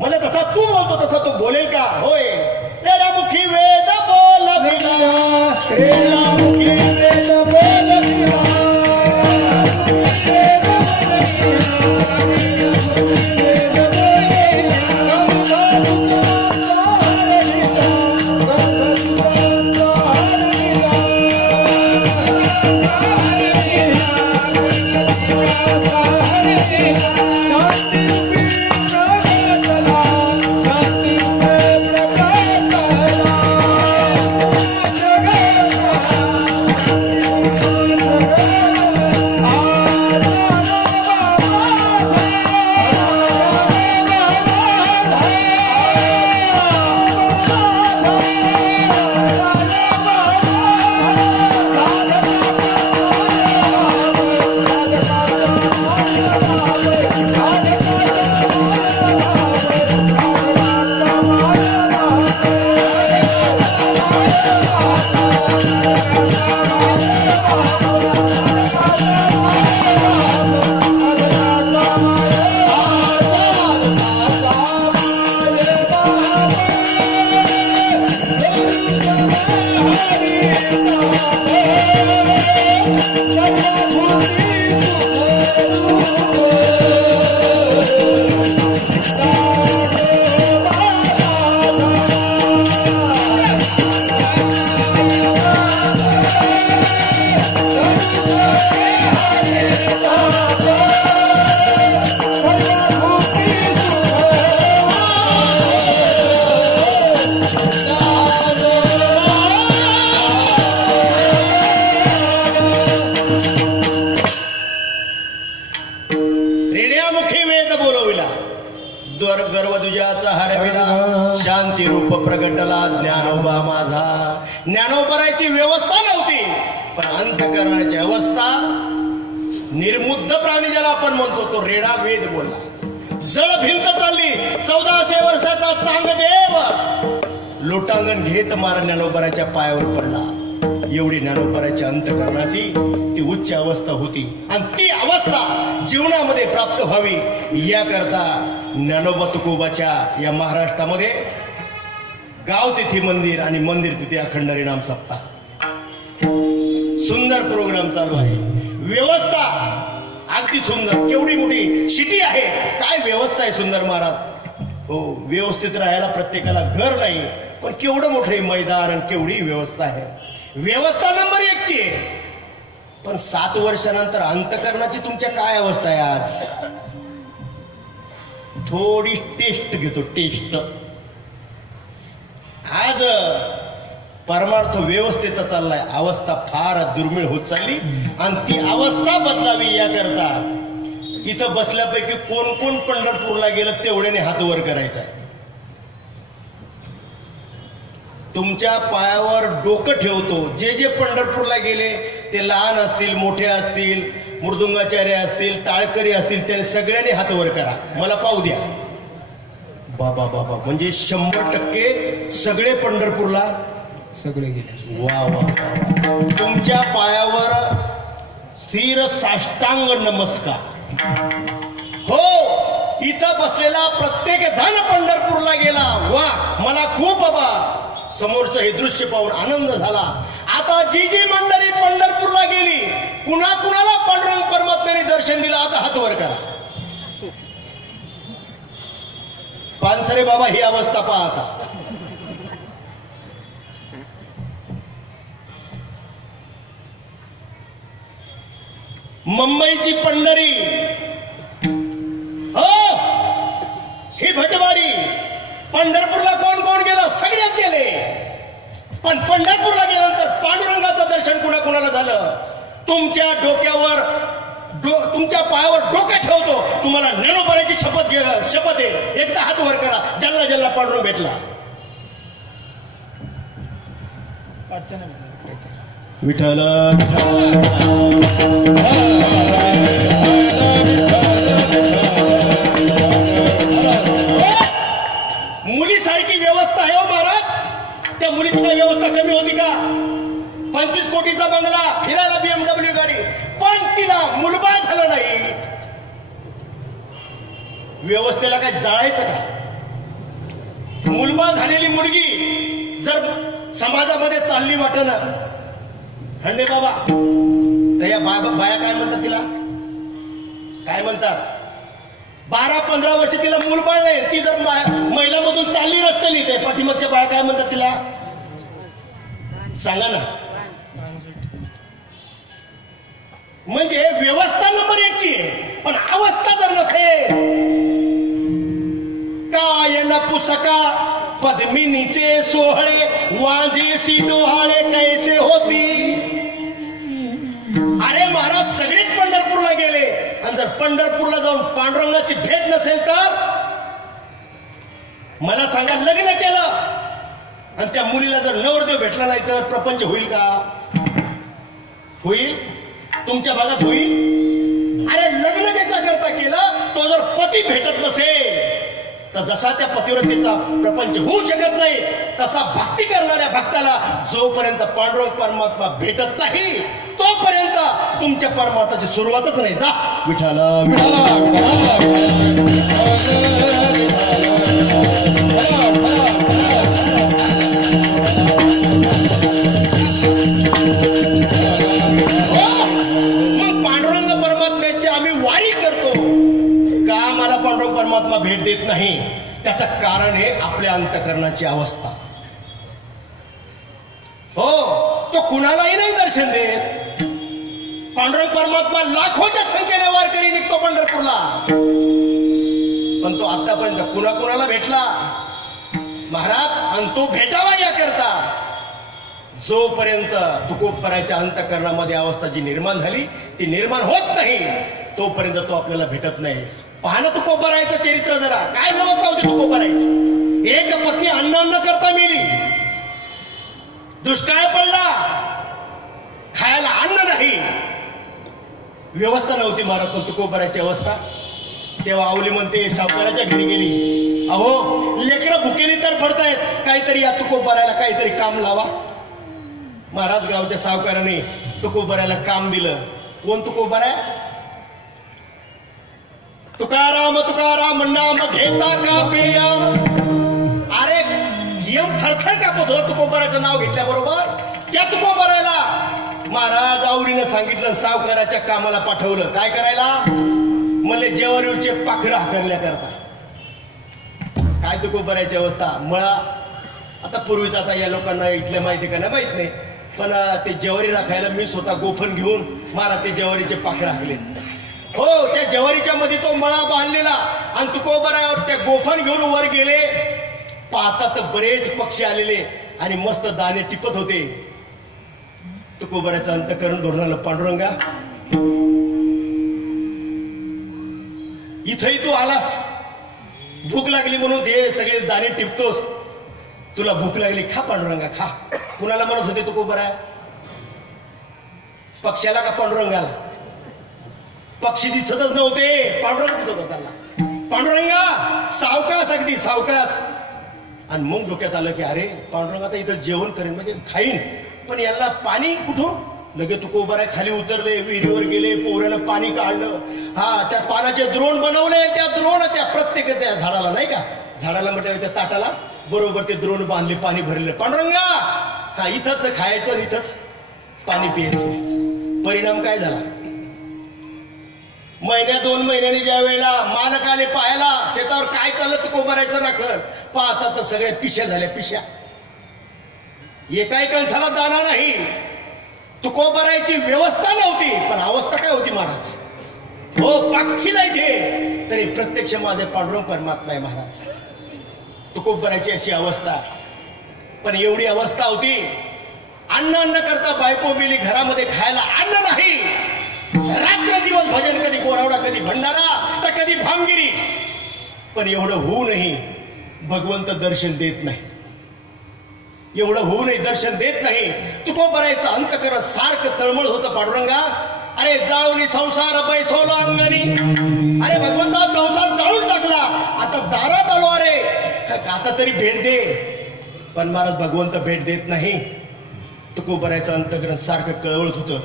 मला तसा तू बोलतो तसा तो बोलेल का. होय रेडामुखी वेद बोलविला, रेडामुखी वेद बोलविला, गर्वदुजाचा हरविला शांती रूप प्रगटला ज्ञानोबा माझा. ज्ञानोबरायची व्यवस्था नव्हती पण अंतःकरणाची अवस्था. निर्मुद्ध प्राणी ज्याला आपण म्हणतो तो रेडा वेद बोलला. जळ भिंत चालली 1400 वर्षाचा चांगदेव लोटांगण घेत मार ज्ञानोबराच्या पायावर पडला. एवढी ज्ञानोबराच्या अंतःकरणाची ती उच्च अवस्था होती आणि ती अवस्था जीवनामध्ये प्राप्त व्हावी याकरता ज्ञानोबा तुकोबाच्या या महाराष्ट्रामध्ये गाव तिथे मंदिर आणि मंदिर तिथे अखंड हरिनाम सप्ताह. सुंदर प्रोग्राम चालू आहे. व्यवस्था अगदी सुंदर. केवढी मोठी सिटी आहे, काय व्यवस्था आहे सुंदर महाराज. हो व्यवस्थित राहायला प्रत्येकाला घर नाही पण केवढं मोठं मैदान आणि केवढी व्यवस्था आहे. व्यवस्था नंबर 1 ची आहे. पण 7 वर्षानंतर अंतःकरणाची तुमच्या काय अवस्था आहे. आज थोडी टेस्ट घेतो टेस्ट. आज परमार्थ व्यवस्थेत चाललाय. अवस्था फार दुर्मिळ होत चालली आणि ती अवस्था बदलावी याकरता इथं बसल्यापैकी कोण कोण पंढरपूरला गेलं तेवढ्याने हात वर करायचा. तुमच्या पायावर डोकं ठेवतो. जे जे पंढरपूरला गेले ते लहान असतील मोठे असतील मृदुंगाचार्य असतील टाळकरी असतील त्याने सगळ्यांनी हात वर करा. मला पाहू द्या. बाबा बाबा म्हणजे 100% सगळे पंढरपूरला सगळे गेले. वा वा. तुमच्या पायावर स्थिर साष्टांग नमस्कार. हो इथं बसलेला प्रत्येक जण पंढरपूरला गेला. वा मला खूप बाबा समोरचं हे दृश्य पाहून आनंद झाला. आता जी जी मंडळी पंढरपूर पंढरपूरला गेली, कुणा कुणाला पांडुरंग परमात्म्याने दर्शन दिलं आता हात वर करा. पानसरे बाबा ही अवस्था पाहता. मुंबईची पंढरी, हो ही भटवाडी. पंढरपूरला कोण कोण गेलं? सगळेच गेले. पण पंढरपूरला गेल्यानंतर पांडुरंगाचं दर्शन कुणाकुणाला झालं? तुमच्या डोक्यावर तुमच्या पायावर डोकं ठेवतो, तुम्हाला ज्ञानोबाची शपथ आहे, एकदा हात वर करा. ज्यांना ज्यांना पांडुरंग भेटला. विठ्ठल मुलीसारखी व्यवस्था आहे हो महाराज. त्या मुलीची काय व्यवस्था कमी होती का? 25 कोटीचा बंगला, फिरायला BMW गाडी, पण तिला मुलबाळ झालं नाही. व्यवस्थेला काय जाळायचं का? मुलबाळ झालेली मुलगी जर समाजामध्ये चालली वाटणं हंडे बाबा, तर या बाया काय म्हणतात? तिला काय म्हणतात? 12-15 वर्ष तिला मूलबाळ नाही, ती जर महिलामधून चालली रस्त्याने, ते पाठीमागच्या बाया काय म्हणतात तिला? सांगा ना. म्हणजे व्यवस्था नंबर 1ची आहे, पण अवस्था जर नसेल, काय न पुसका पद्मिनीचे सोहळे, वांजेसी डोहाळे कैसे होती. अरे महाराज सगळेच पंढरपूरला गेले, आणि जर पंढरपूरला जाऊन पांडुरंगाची भेट नसेल तर मला सांगा, लग्न केलं आणि त्या मुलीला जर नवरदेव भेटला नाही तर प्रपंच होईल का? होईल? तुमच्या भागात होईल? अरे लग्न ज्याच्या करता केलं, तो जर पती भेटत नसेल तर जसा त्या पतिव्रतेचा प्रपंच होऊ शकत नाही, तसा भक्ती करणाऱ्या भक्ताला जोपर्यंत पांडुरंग परमात्मा भेटत नाही तोपर्यंत तुमच्या परमार्थाची सुरुवातच नाही. जा विठाला मग पांडुरंग परमात्म्याची आम्ही वारी करतो का? मला पांडुरंग परमात्मा भेट देत नाही, त्याचं कारण आहे आपल्या अंतःकरणाची अवस्था. हो, तो कुणालाही नाही दर्शन देत. पांडुरंग परमात्मा लाखोच्या संख्येने वारकरी निघतो पंढरपूरला, पण तो आतापर्यंत कुणाकुणाला भेटला महाराज? आणि तो भेटावा याकरता जोपर्यंत तुकोबराच्या अंतःकरणामध्ये अवस्था जी निर्माण झाली ती निर्माण होत नाही तोपर्यंत तो आपल्याला भेटत नाही. पहा ना तुकोबरायचं चरित्र जरा, काय व्यवस्था होती तुकोबरायची. एक पत्नी अन्न करता मेली, दुष्काळ पडला, खायला अन्न नाही, व्यवस्था नव्हती महाराज. पण तुकोबराची अवस्था. तेव्हा आवली म्हणते सावकाराच्या घरी गेली, अहो लेकरं भुकेली तर पडतायत, काहीतरी या तुकोबरायला काहीतरी काम लावा. महाराज गावच्या सावकाराने तुकोबरायला काम दिलं. कोण तुकोबराय? तुकाराम तुकाराम नाम घेता का पेया. अरे यम थरथर कापत होता तुकोबराचं नाव घेतल्याबरोबर. त्या तुकोबरायला महाराज आवडीनं सांगितलं, सावकाराच्या कामाला पाठवलं. काय करायला? मले जेवारीचे पाखरं हाकरण्याकरता. काय तुकोबरायची अवस्था. मळा आता पूर्वीच, आता या लोकांना इथल्या माहिती का नाही माहित नाही, पण ते ज्वारी राखायला मी स्वतः गोफण घेऊन महाराज ते ज्वारीचे पाखरं हाकले. हो, त्या ज्वारीच्या मध्ये तो मळा बांधलेला, आणि तुकोबराय त्या गोफण घेऊन वर गेले. पाहतात बरेच पक्षी आलेले आणि मस्त दाणे टिपत होते. तुकोबरायचं अंतःकरण भरून आलं. पांडुरंगा, इथंही तू आलास, भूक लागली म्हणून ते सगळे दाणे टिपतोस. तुला भूक लागली, खा पांडुरंगा खा. कुणाला म्हणत होते तुकोबराय? पक्षाला का पांडुरंगाला? पक्षी दिसतच नव्हते, पांडुरंग दिसत होता त्याला. पांडुरंगा सावकाश, अगदी सावकाश. आणि मग डोक्यात आलं की अरे पांडुरंग आता इथं जेवण करेन म्हणजे खाईन, पण याला पाणी कुठून? लगे तुकोबराय खाली उतरले, विहिरीवर गेले, पोऱ्यानं पाणी काढलं. हा, त्या पानाचे द्रोण बनवले. त्या द्रोण त्या प्रत्येक त्या झाडाला नाही का, झाडाला म्हटलं त्या ताटाला बरोबर ते द्रोण बांधले, पाणी भरले. पांडुरंगा हा इथंच खायचं, इथंच पाणी प्यायचं. परिणाम काय झाला? महिन्या 2 महिन्यांनी ज्या वेळेला मालक आले पाहायला शेतावर काय चाललं तुकोबरायचं राखण पाहता तर सगळ्या पिश्या झाल्या. पिश्या एकाही कणसाला दाना नाही. तुकोबरायची व्यवस्था नव्हती. पण अवस्था काय होती महाराज? हो पाक्षी नाही ते तरी प्रत्यक्ष माझे पांडुरंग परमात्मा आहे महाराज. तुकोबरायची अशी अवस्था. पण एवढी अवस्था होती अन्न करता बायको मिली घरामध्ये खायला अन्न नाही. रात्र दिवस भजन, कधी गोरावडा, कधी भंडारा, तर कधी भामगिरी. पण एवढं होऊनही भगवंत दर्शन देत नाही. एवढं होऊनही दर्शन देत नाही. तुकोबरायचं अंतकरण सारखं तळमळ होतं पांडुरंगा. अरे जाळूनी संसार बैसवला अंगणी. अरे भगवंता संसार जाळून टाकला, आता दारात आलो. अरे आता तरी भेट दे. पण महाराज भगवंत भेट देत नाही. तुकोबरायचं अंतकरण सारखं कळवळत होतं.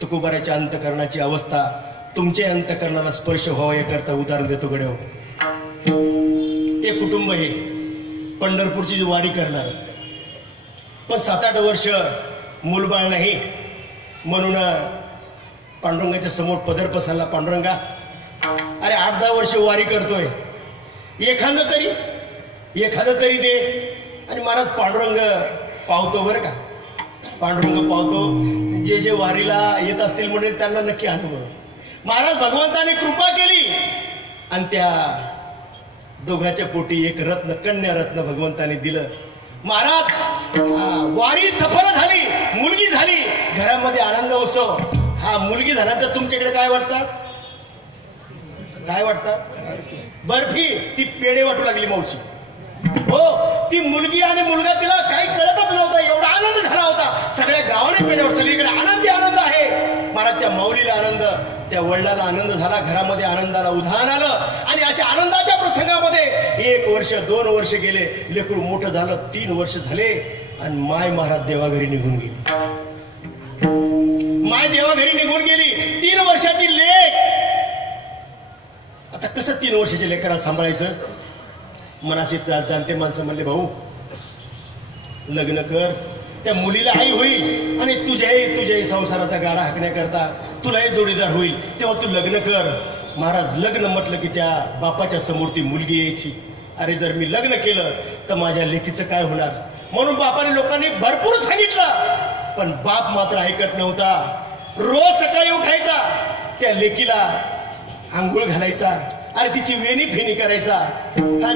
तुकोबरायच्या अंतकरणाची अवस्था तुमच्या अंतकरणाला स्पर्श व्हावा याकरता उदाहरण देतो गड्या. एक कुटुंब हे पंढरपूरची वारी करणार, पण 7-8 वर्ष मूलबाळ नाही. म्हणून पांडुरंगाच्या समोर पदर पसरला. पांडुरंगा अरे 8-10 वर्ष वारी करतोय, एखादं तरी दे. आणि महाराज पांडुरंग पावतो बरं का. पांडुरंग पावतो. जे वारीला येत असतील म्हणजे त्यांना नक्की अनुभव. महाराज भगवंताने कृपा केली आणि त्या दोघांच्या पोटी एक रत्न, कन्या रत्न भगवंताने दिलं. महाराज वारी सफल झाली, मुलगी झाली, घरामध्ये आनंद उत्सव. हा मुलगी झाल्यानंतर तुमच्याकडे काय वाटतात? काय वाटतात? बर्फी. ती पेढे वाटू लागली मावशी. हो ती मुलगी आणि मुलगा तिला काही कळतच नव्हता. एवढा आनंद झाला होता. सगळ्या गावाने पेढ्यावर, सगळीकडे आनंदी आनंद आहे. महाराज त्या माऊलीला आनंद, त्या वडिलाला आनंद झाला. घरामध्ये आनंदाला उधाण आलं. आणि अशा आनंदाच्या प्रसंगामध्ये 1 वर्ष 2 वर्ष गेले. लेकरू मोठं झालं. 3 वर्ष झाले आणि माय महाराज देवाघरी निघून गेली. माय देवाघरी निघून गेली. 3 वर्षाची लेक. आता कसं 3 वर्षाच्या लेकराला सांभाळायचं? मनाशी जाणते माणसं म्हणले भाऊ लग्न कर, त्या मुलीला आई होईल आणि तुझ्याही संसाराचा गाडा हाकण्याकरता तुलाही जोडीदार होईल, तेव्हा तू लग्न कर. महाराज लग्न म्हटलं की त्या बापाच्या समोर ती मुलगी यायची. अरे जर मी लग्न केलं तर माझ्या लेकीचं काय होणार? म्हणून बापाने लोकांनी भरपूर सांगितलं, पण बाप मात्र ऐकत नव्हता. रोज सकाळी उठायचा, त्या लेकीला आंघोळ घालायचा. अरे तिची वेणी फेनी करायचा,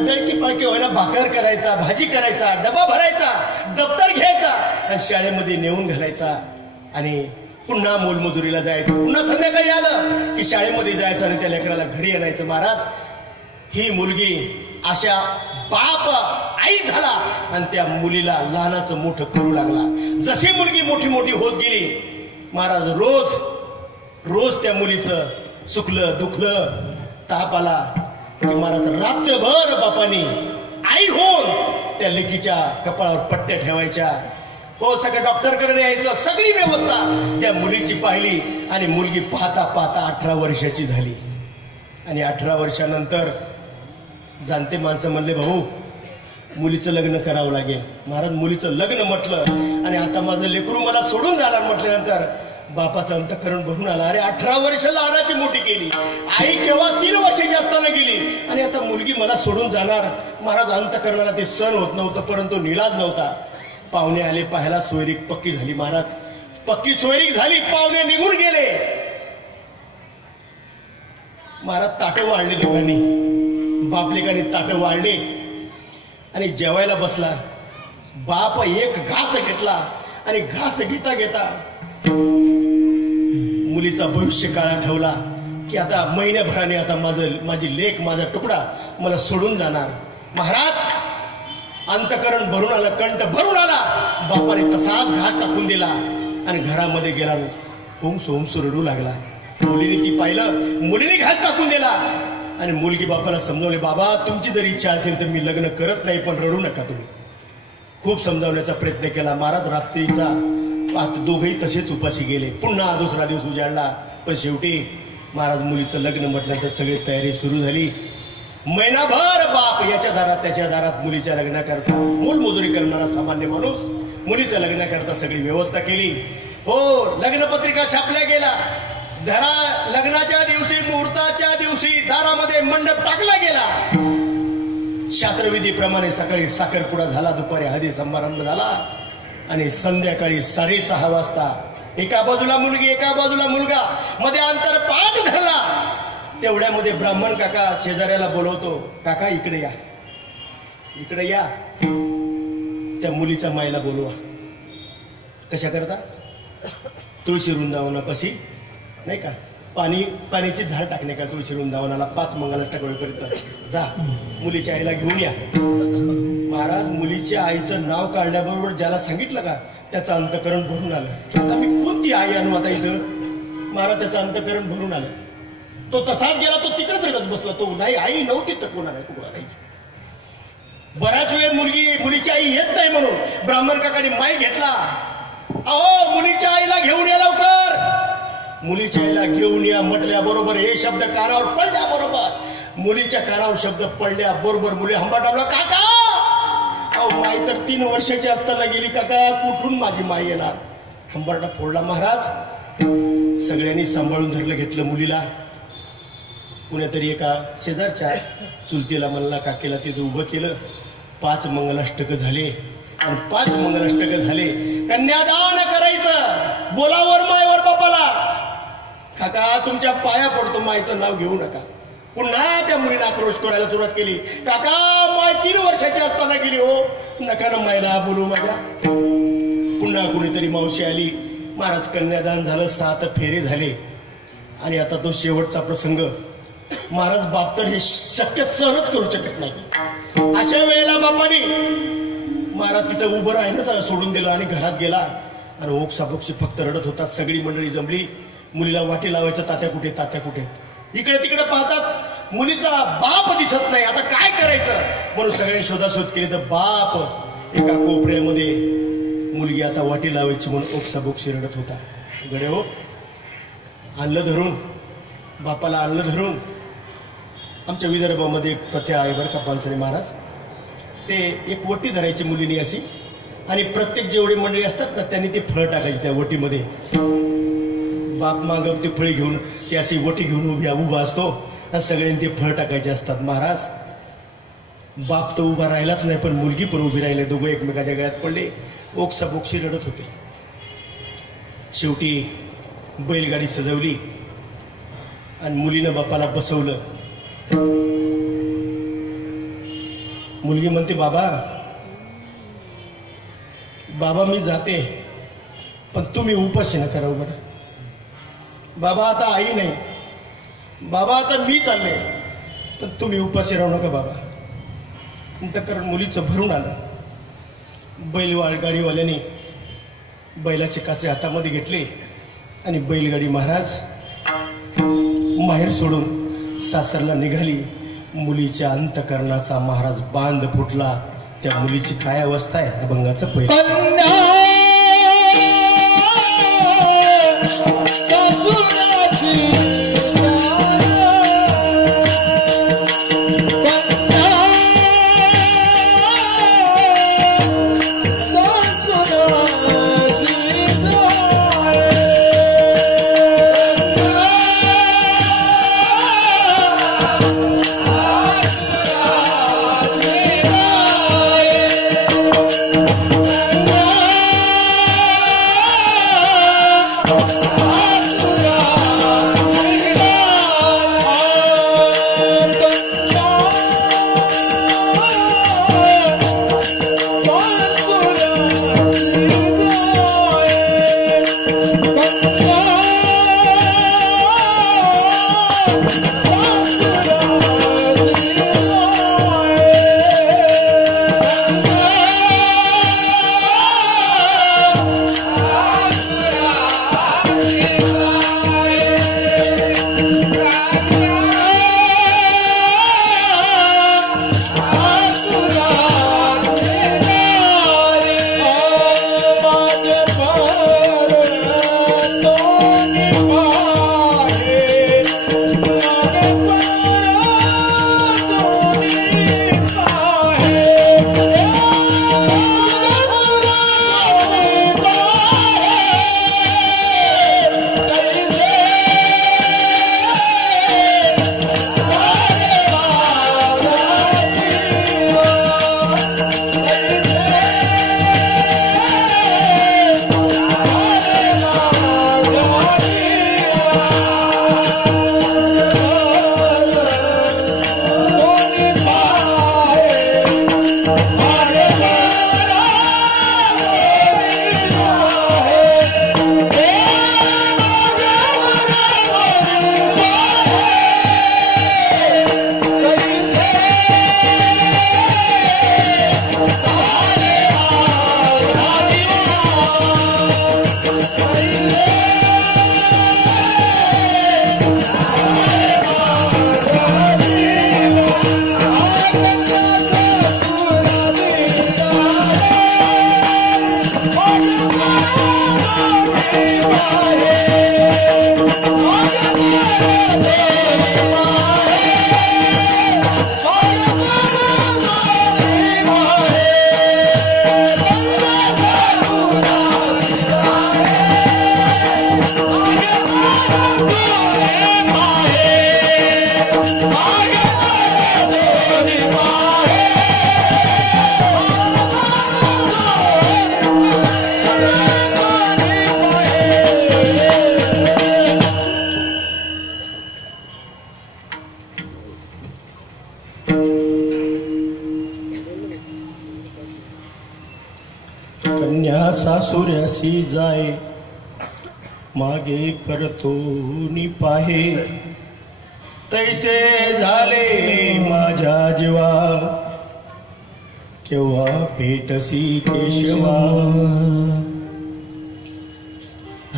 जळकी पाळकी व्हायला भाकर करायचा, भाजी करायचा, डबा भरायचा, दप्तर घ्यायचा आणि शाळेमध्ये नेऊन घालायचा. आणि पुन्हा मोलमजुरीला जायचं. पुन्हा संध्याकाळी आलं की शाळेमध्ये जायचं आणि त्या लेकराला घरी आणायचं. महाराज ही मुलगी अशा बाप आई झाला आणि त्या मुलीला लहानाचं मोठं करू लागला. जशी मुलगी मोठी मोठी होत गेली महाराज रोज त्या मुलीचं सुखलं दुखलं, ताप आला की महाराज रात्रभर बापानी आई होऊन त्या लेकीच्या कपाळावर पट्ट्या ठेवायच्या. हो सगळं डॉक्टरकडे यायचं. सगळी व्यवस्था त्या मुलीची पाहिली आणि मुलगी पाहता पाहता 18 वर्षाची झाली. आणि 18 वर्षानंतर जाणते माणसं म्हणले भाऊ मुलीचं लग्न करावं लागेल. महाराज मुलीचं लग्न म्हटलं आणि आता माझं लेकरू मला सोडून जाणार म्हटल्यानंतर बापाचं अंतकरण भरून आला. अरे 18 वर्ष लहानाची मोठी केली आई, केव्हा 3 वर्षाची असताना गेली आणि आता मुलगी मला सोडून जाणार. महाराज अंतकरणाला ते सण होत नव्हतं, परंतु निलाज नव्हता. पाहुणे आले पाहायला. सोयरीक पक्की झाली. महाराज पक्की सोयरीक झाली. पाहुणे निघून गेले. महाराज ताटं वाढले दोघांनी. बापलेकांनी ताटं वाढले आणि जेवायला बसला. बाप एक घास घेतला आणि घास घेता घेता मुलीचा भविष्य काळा ठेवला की आता महिन्याभराने आता माझी लेक, माझा तुकडा मला सोडून जाणार. महाराज अंतकरण भरून आलं, कंठ भरून आला. बापाने तसाच घाट टाकून दिला आणि घरामध्ये गेला. होम रडू लागला. मुलीने ती पाहिलं, मुलीने घाट टाकून दिला आणि मुलगी बापाला समजावले, बाबा तुमची जर इच्छा असेल तर मी लग्न करत नाही, पण रडू नका तुम्ही. खूप समजावण्याचा प्रयत्न केला. महाराज रात्रीचा दोघेही तसेच उपाशी गेले. पुन्हा दुसरा दिवस उजाडला. पण शेवटी महाराज मुलीचं लग्न म्हटल्यानंतर सगळी तयारी सुरू झाली. महिनाभर बाप याच्या दारात त्याच्या दारात मुलीच्या लग्नाकरता, मोलमजुरी करणारा सामान्य माणूस मुलीच्या लग्नाकरता सगळी व्यवस्था केली. हो, लग्नपत्रिका छापल्या गेला, लग्नाच्या दिवशी मुहूर्ताच्या दिवशी दारामध्ये मंडप टाकला गेला. शास्त्रविधीप्रमाणे सकाळी साखरपुडा झाला, दुपारी हळदी समारंभ झाला आणि संध्याकाळी 6:30 वाजता एका बाजूला मुलगी एका बाजूला मुलगा, मध्ये अंतर पाठ धरला. तेवढ्यामध्ये ब्राह्मण काका शेजाऱ्याला बोलवतो, काका इकडे या, इकडे या. त्या मुलीच्या मायला बोलवा. कशा करता? तुळशी वृंदावनापाशी नाही का पाण्याची झाड टाकणे का तुळशी वृंदावनाला 5 मंगलाष्टकापर्यंत जा, मुलीच्या आईला घेऊन या. महाराज मुलीच्या आईचं नाव काढल्याबरोबर ज्याला सांगितलं का त्याचं अंतकरण भरून आलं. आता मी कोणती आई आणू आता इथं? महाराज त्याचं अंतकरण भरून आलं. तो तसाच गेला, तो तिकडेच रडत बसला. तो नाही, आई नव्हतीच तर कोणा राहायची. बराच वेळ मुलीची आई येत नाही म्हणून ब्राह्मण काकाने माई घेतला. अहो मुलीच्या आईला घेऊन या लवकर. मुलीच्या आईला घेऊन या म्हटल्याबरोबर हे शब्द कानावर पडल्याबरोबर मुलीच्या कानावर शब्द पडल्याबरोबर मुली हंबाटावला, काका अहो माई तर 3 वर्षाची असताना गेली काका, कुठून माझी माई येणार? हंबाटा फोडला महाराज. सगळ्यांनी सांभाळून धरलं, घेतलं मुलीला. कुणीतरी एका शेजारच्या चुलतीला म्हणला, काकेला तिथं उभं केलं. 5 मंगलाष्टक झाले आणि 5 मंगलाष्टक झाले. कन्यादान करायचं, बोलावर मायवर बापाला. काका तुमच्या पाया पडतो, मायचं नाव घेऊ नका. पुन्हा त्या मुलीने आक्रोश करायला सुरुवात केली, काका माय 3 वर्षाची असताना गेली हो, नका ना मायला बोलू माझ्या. पुन्हा कुणीतरी मावशी आली. महाराज कन्यादान झालं, 7 फेरे झाले आणि आता तो शेवटचा प्रसंग. महाराज बाप तर हे शक्य सहनच करू शकत नाही. अशा वेळेला बापाने महाराज तिथं उभं राहणं सोडून दिलं आणि घरात गेला. आणि ओक्साबोक्षी फक्त रडत होता. सगळी मंडळी जमली. मुलीला वाटी लावायचं, तात्या कुठे तात्या कुठे. इकडे तिकडे पाहतात, मुलीचा बाप दिसत नाही. आता काय करायचं म्हणून सगळ्यांनी शोधाशोध केली. तर बाप एका कोपऱ्यामध्ये, मुलगी आता वाटी लावायची म्हणून ओक्साबोक्षी रडत होता. गडे हो, आणलं धरून, बापाला आणलं धरून. आमच्या विदर्भामध्ये एक प्रथा आहे बरं का पानसरे महाराज. ते एक वटी धरायची मुलीने अशी, आणि प्रत्येक जेवढे मंडळी असतात ना त्यांनी ते फळं टाकायची त्या वटीमध्ये. बाप मागं ते फळे घेऊन, ती अशी वटी घेऊन उभा असतो आणि सगळ्यांनी ते फळ टाकायचे असतात. महाराज बाप तर उभा राहिलाच नाही, पण मुलगी पण उभी राहिली. दोघं एकमेकाच्या गळ्यात पडले, ओक्साबोक्षी रडत होते. शेवटी बैलगाडी सजवली आणि मुलीनं बापाला बसवलं. मुलगी म्हणते, बाबा बाबा मी जाते, पण तुम्ही उपाशी नका राहू बरं. बाबा आता आई नाही, बाबा आता मी चालले, पण तुम्ही उपाशी राहू नका बाबा. अंतकरण मुलीचं भरून आलं. गाडीवाल्याने बैलाचे कासरे हातामध्ये घेतले आणि बैलगाडी महाराज माहेर सोडून सासरला निघाली. मुलीच्या अंतकरणाचा महाराज बांध फुटला. त्या मुलीची काय अवस्था आहे, अभंगाचं पहिलं. माझ्या सासुऱ्यासी जाय मागे करतो नि पाहे तैसे झाले माझ्या जीवा केव्हा भेटसी केशवा.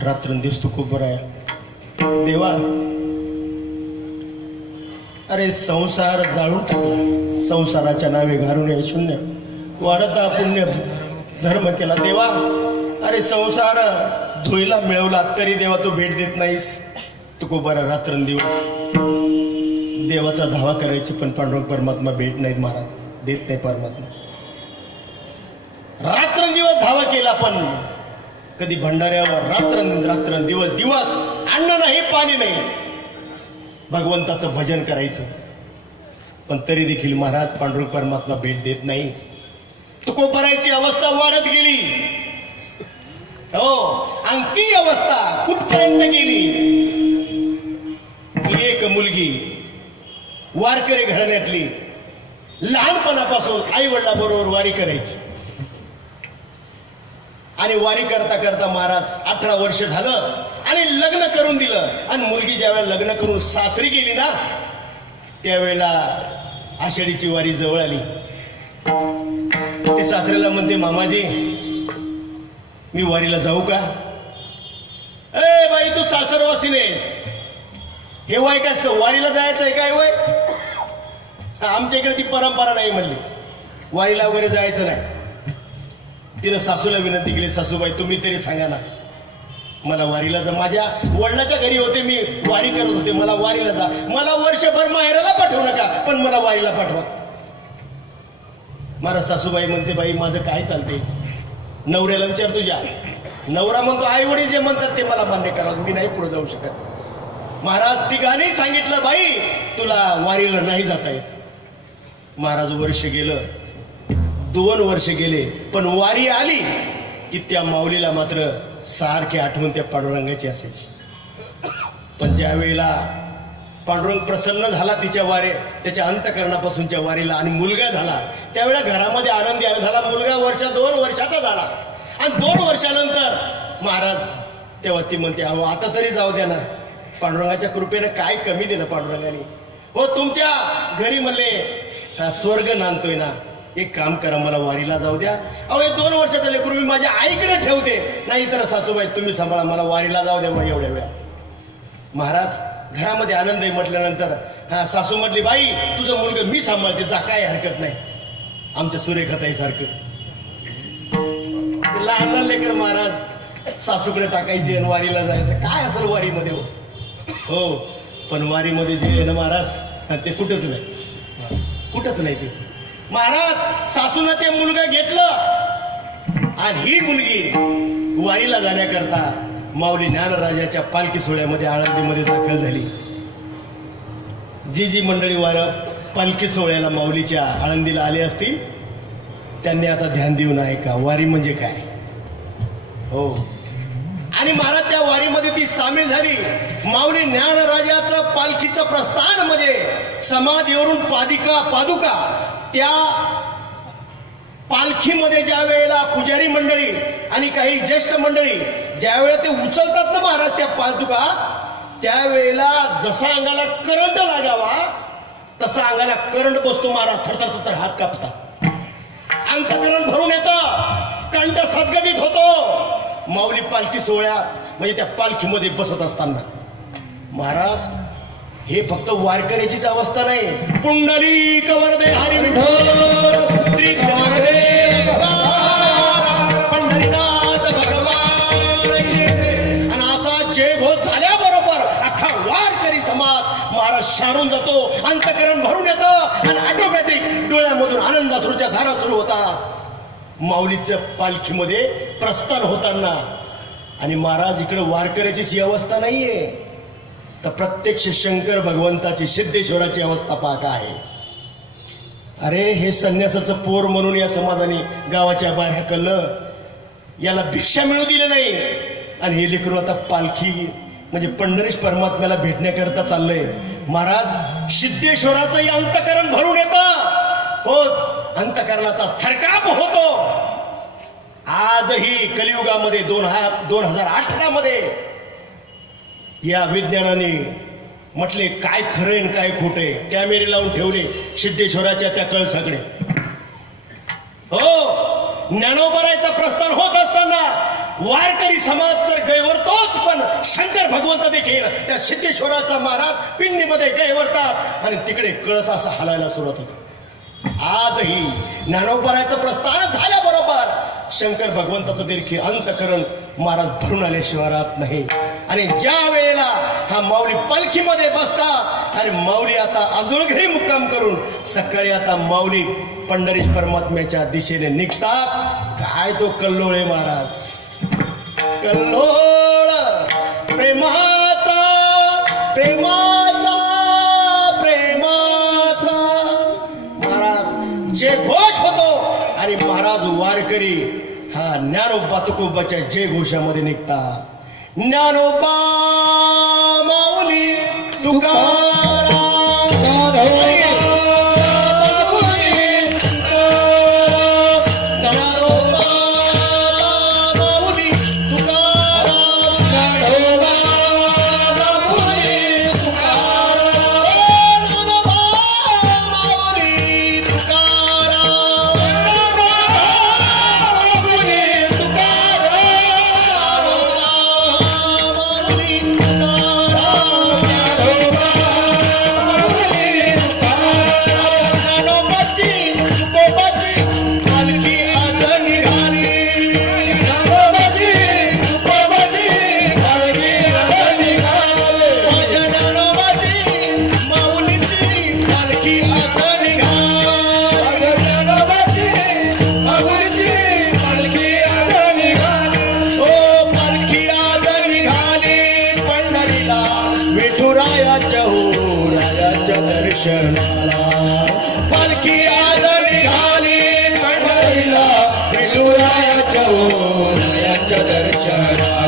रात्रंदिवस तू खूप बरा आहे देवा. अरे संसार जाळून टाकला, संसाराच्या नावे घालून हे शून्य वाढता पुण्य धर्म केला देवा. अरे संसार धुईला मिळवला तरी देवा तू भेट देत नाहीस. तू खूप बरा रात्रंदिवस देवाचा धावा करायची पण पांडुरंग परमात्मा भेट नाहीत महाराज, देत नाही परमात्मा. रात्रंदिवस धावा केला पण कधी भंडाऱ्यावर रात्रंदिवस दिवस अन्न नाही पाणी नाही, भगवंताचं भजन करायचं पण तरी देखील महाराज पांडुरंग परमात्मा भेट देत नाही. तुकोबरायची अवस्था वाढत गेली. हो, आणि ती अवस्था कुठपर्यंत गेली. एक मुलगी वारकरी घराण्यातली लहानपणापासून आई वडिलांबरोबर वारी करायची आणि वारी करता करता महाराज 18 वर्ष झालं आणि लग्न करून दिलं. आणि मुलगी ज्यावेळेला लग्न करून सासरी गेली ना त्यावेळेला आषाढीची वारी जवळ आली. ते सासऱ्याला म्हणते मामाजी मी वारीला जाऊ का. ए बाई तू सासरवासी नाहीस, हे वय काय वारीला जायचं आहे काय वय. आमच्या इकडे ती परंपरा नाही म्हणली, वारीला वगैरे जायचं नाही. तिनं सासूला विनंती केली, सासूबाई तुम्ही तरी सांगा ना मला वारीला जा. माझ्या वडिलाच्या घरी होते, मी वारी करत होते, मला वारीला जा. मला वर्षभर माहेराला पाठवू नका पण मला वारीला पाठवा. मला सासूबाई म्हणते बाई माझं काय चालते. नवऱ्याला विचार तुझ्या. नवरा म्हणतो आई वडील जे म्हणतात ते मला मान्य करा, मी नाही पुढे जाऊ शकत. महाराज तिघांनी सांगितलं बाई तुला वारीला नाही जाता येत. महाराज वर्ष गेलं, 2 वर्ष गेले पण वारी आली की त्या माऊलीला मात्र सारखी आठवण त्या पांडुरंगाची असायची. पण ज्या वेळेला पांडुरंग प्रसन्न झाला तिच्या त्याच्या अंतःकरणापासूनच्या वारीला आणि मुलगा झाला त्यावेळेला घरामध्ये आनंदी झाला. मुलगा 2 वर्षाचा झाला आणि 2 वर्षानंतर महाराज तेव्हा ती म्हणते अहो आता तरी जाऊ द्या ना, पांडुरंगाच्या कृपेनं काय कमी दिलं पांडुरंगाने. हो तुमच्या घरी म्हणले स्वर्ग नांदतोय ना, एक काम करा मला वारीला जाऊ द्या. अहो हे 2 वर्षाचं लेकरू मी माझ्या आईकडे ठेवते, नाही तर सासूबाई तुम्ही सांभाळा, मला वारीला जाऊ द्या मग एवढ्या वेळा. महाराज घरामध्ये आनंद आहे म्हटल्यानंतर सासू म्हटली बाई तुझं मुलगा मी सांभाळते जा, काय हरकत नाही. आमच्या सुरेखाताई सारखं लहान लहान लेकर महाराज सासूकडे टाकायचे आणि वारीला जायचं. काय असेल वारीमध्ये हो, पण वारीमध्ये जे आहे ना महाराज ते कुठंच नाही, कुठंच नाही ते. महाराज सासूनं ते मुलगा घेतलं आणि ही मुलगी वारीला जाण्याकरता माऊली ज्ञानराजाच्या पालखी सोहळ्यामध्ये आळंदीमध्ये दाखल झाली. जी मंडळी पालखी सोहळ्याला माऊलीच्या आळंदीला आले असतील त्यांनी आता ध्यान देऊन ऐका वारी म्हणजे काय. हो, आणि महाराज त्या वारीमध्ये ती सामील झाली. माऊली ज्ञानराजाचं पालखीचं प्रस्थान म्हणजे समाधीवरून पादुका त्या पालखीमध्ये ज्या वेळेला पुजारी मंडळी आणि काही ज्येष्ठ मंडळी ज्या वेळेला ते उचलतात ना महाराज त्या पादुका, त्यावेळेला जसा अंगाला करंट लागावा तसा अंगाला करंट बसतो महाराज. थरथर हात कापतात, अंतःकरण भरून येतं, कंठ सद्गदित होतो. माऊली पालखी सोहळ्यात म्हणजे त्या पालखीमध्ये बसत असताना महाराज हे फक्त वारकऱ्याचीच अवस्था नाही. पुंडलिक वरदे हरी विठ्ठल श्री ज्ञानदेव पंढरीनाथ भगवान. आणि असा जय घोष झाल्याबरोबर अख्खा वारकरी समाज महाराज शारून जातो, अंतःकरण भरून येतं आणि ऑटोमॅटिक डोळ्यामधून आनंदाश्रूच्या धारा सुरू होतात. माऊलीच्या पालखीमध्ये प्रस्थान होताना आणि महाराज इकडे वारकऱ्याचीच ही अवस्था नाहीये तर प्रत्यक्ष शंकर भगवंताची सिद्धेश्वराची अवस्था पाहता आहे. अरे हे संन्यासाचं पोर म्हणून या समाजाने गावाच्या बाहेर हकललं, याला भिक्षा मिळू दिली नाही आणि हे लेकरू आता पालखी म्हणजे पंढरीश परमात्म्याला भेटण्याकरता चाललंय. महाराज सिद्धेश्वराचंही अंतःकरण भरून येतं. हो, अंतःकरणाचा थरकाप होतो आजही कलियुगामध्ये 2018 मध्ये या विज्ञानाने म्हटले काय खरं आणि काय खोटे, कॅमेरे लावून ठेवले सिद्धेश्वराच्या त्या कळसाकडे. हो, ज्ञानोबारायचा प्रस्थान होत असताना वारकरी समाज तर गैवरतोच, पण शंकर भगवंत देखील त्या सिद्धेश्वराचा महाराज पिंडीमध्ये गैवरतात आणि तिकडे कळस असा हलायला सुरुवात होतो. आजही ज्ञानोबारायचं प्रस्थान झाल्याबरोबर शंकर भगवंताचं देखील अंतकरण महाराज भरून आल्याशिवाय राहत नाही. आणि ज्या वेळेला हा माऊली पालखीमध्ये बसतात आणि माऊली आता आजोळ घरी मुक्काम करून सकाळी आता माऊली पंढरी परमात्म्याच्या दिशेने निघतात. काय तो कल्लोळ आहे महाराज, कल्लोळ प्रेमाचा प्रेमाचा प्रेमाचा महाराज जे घोष होतो. आणि महाराज वारकरी हा ज्ञानोबा तुकोबाच्या जय घोषामध्ये निघतात. ज्ञानोबा माऊली तुकाराम पालखी आज निघाली पंढरीला विठुरायाच्या रायाच्या दर्शनाला.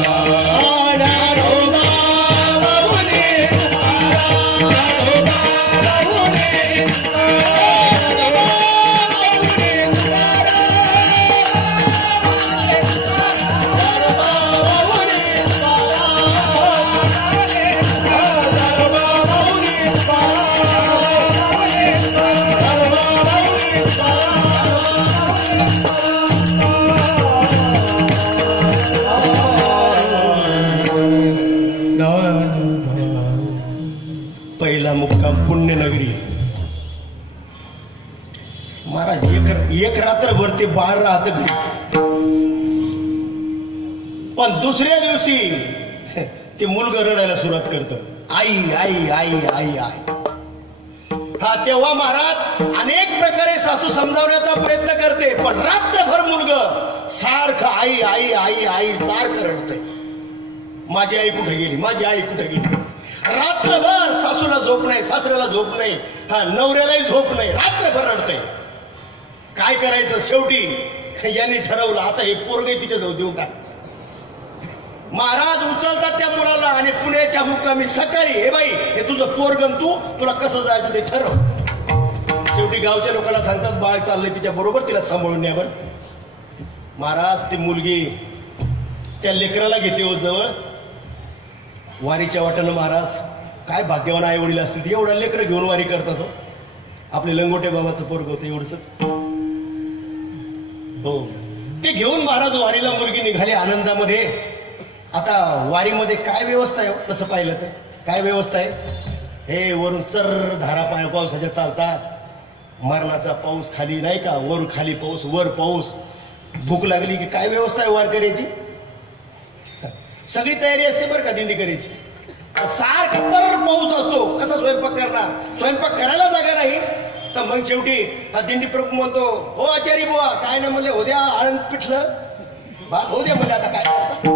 पहिला मुक्काम पुण्यनगरी. महाराज एक रात्रभर ते बाळ राहत घरी, पण दुसऱ्या दिवशी ते मुलगा रडायला सुरुवात करतं, आई आई आई आई आई. हा तेव्हा महाराज अनेक प्रकारे सासू समजावण्याचा प्रयत्न करते, पण रात्रभर मुलगा सारखं आई आई आई आई सारखं रडतंय. माझी आई कुठे गेली, माझी आई कुठे गेली. रात्रभर सासूला झोप नाही, सासऱ्याला झोप नाही, हा नवऱ्यालाही झोप नाही, रात्रभर रडतंय. काय करायचं, शेवटी यांनी ठरवलं आता हे पोरगे तिच्या जवळ देऊन टाक. महाराज उचलतात त्या मुलाला आणि पुण्याच्या मुक्कामी सकाळी, हे बाई हे तुझं पोरगण, तुला कसं जायचं ते ठरव. शेवटी गावच्या लोकांना सांगतात बाळ चाललंय तिच्या बरोबर, तिला सांभाळून न्या. बरं महाराज ती मुलगी त्या लेकराला घेते हो जवळ. वारीच्या वाटेनं महाराज काय भाग्यवान आई वडील असतील, एवढा लेकर घेऊन वारी करतात हो. आपले लंगोटे बाबाचं पोरग होतं एवढंच हो. ते घेऊन महाराज वारीला मुलगी निघाली आनंदामध्ये. आता वारीमध्ये काय व्यवस्था आहे तसं पाहिलं तर काय व्यवस्था आहे, हे वरून चर धारा पावसाच्या चालतात, मरणाचा पाऊस खाली नाही का, वर खाली पाऊस वर पाऊस. भूक लागली की काय व्यवस्था आहे वारकऱ्याची, सगळी तयारी असते बरं का दिंडी करायची. सारखा तर पाऊस असतो, कसा स्वयंपाक करणार, स्वयंपाक करायला जागा नाही. तर मग शेवटी हा दिंडी प्रमुख म्हणतो, हो आचारी बुवा काय ना म्हणले होत्या आळंद पिठलं भात हो द्या मला, आता काय करता.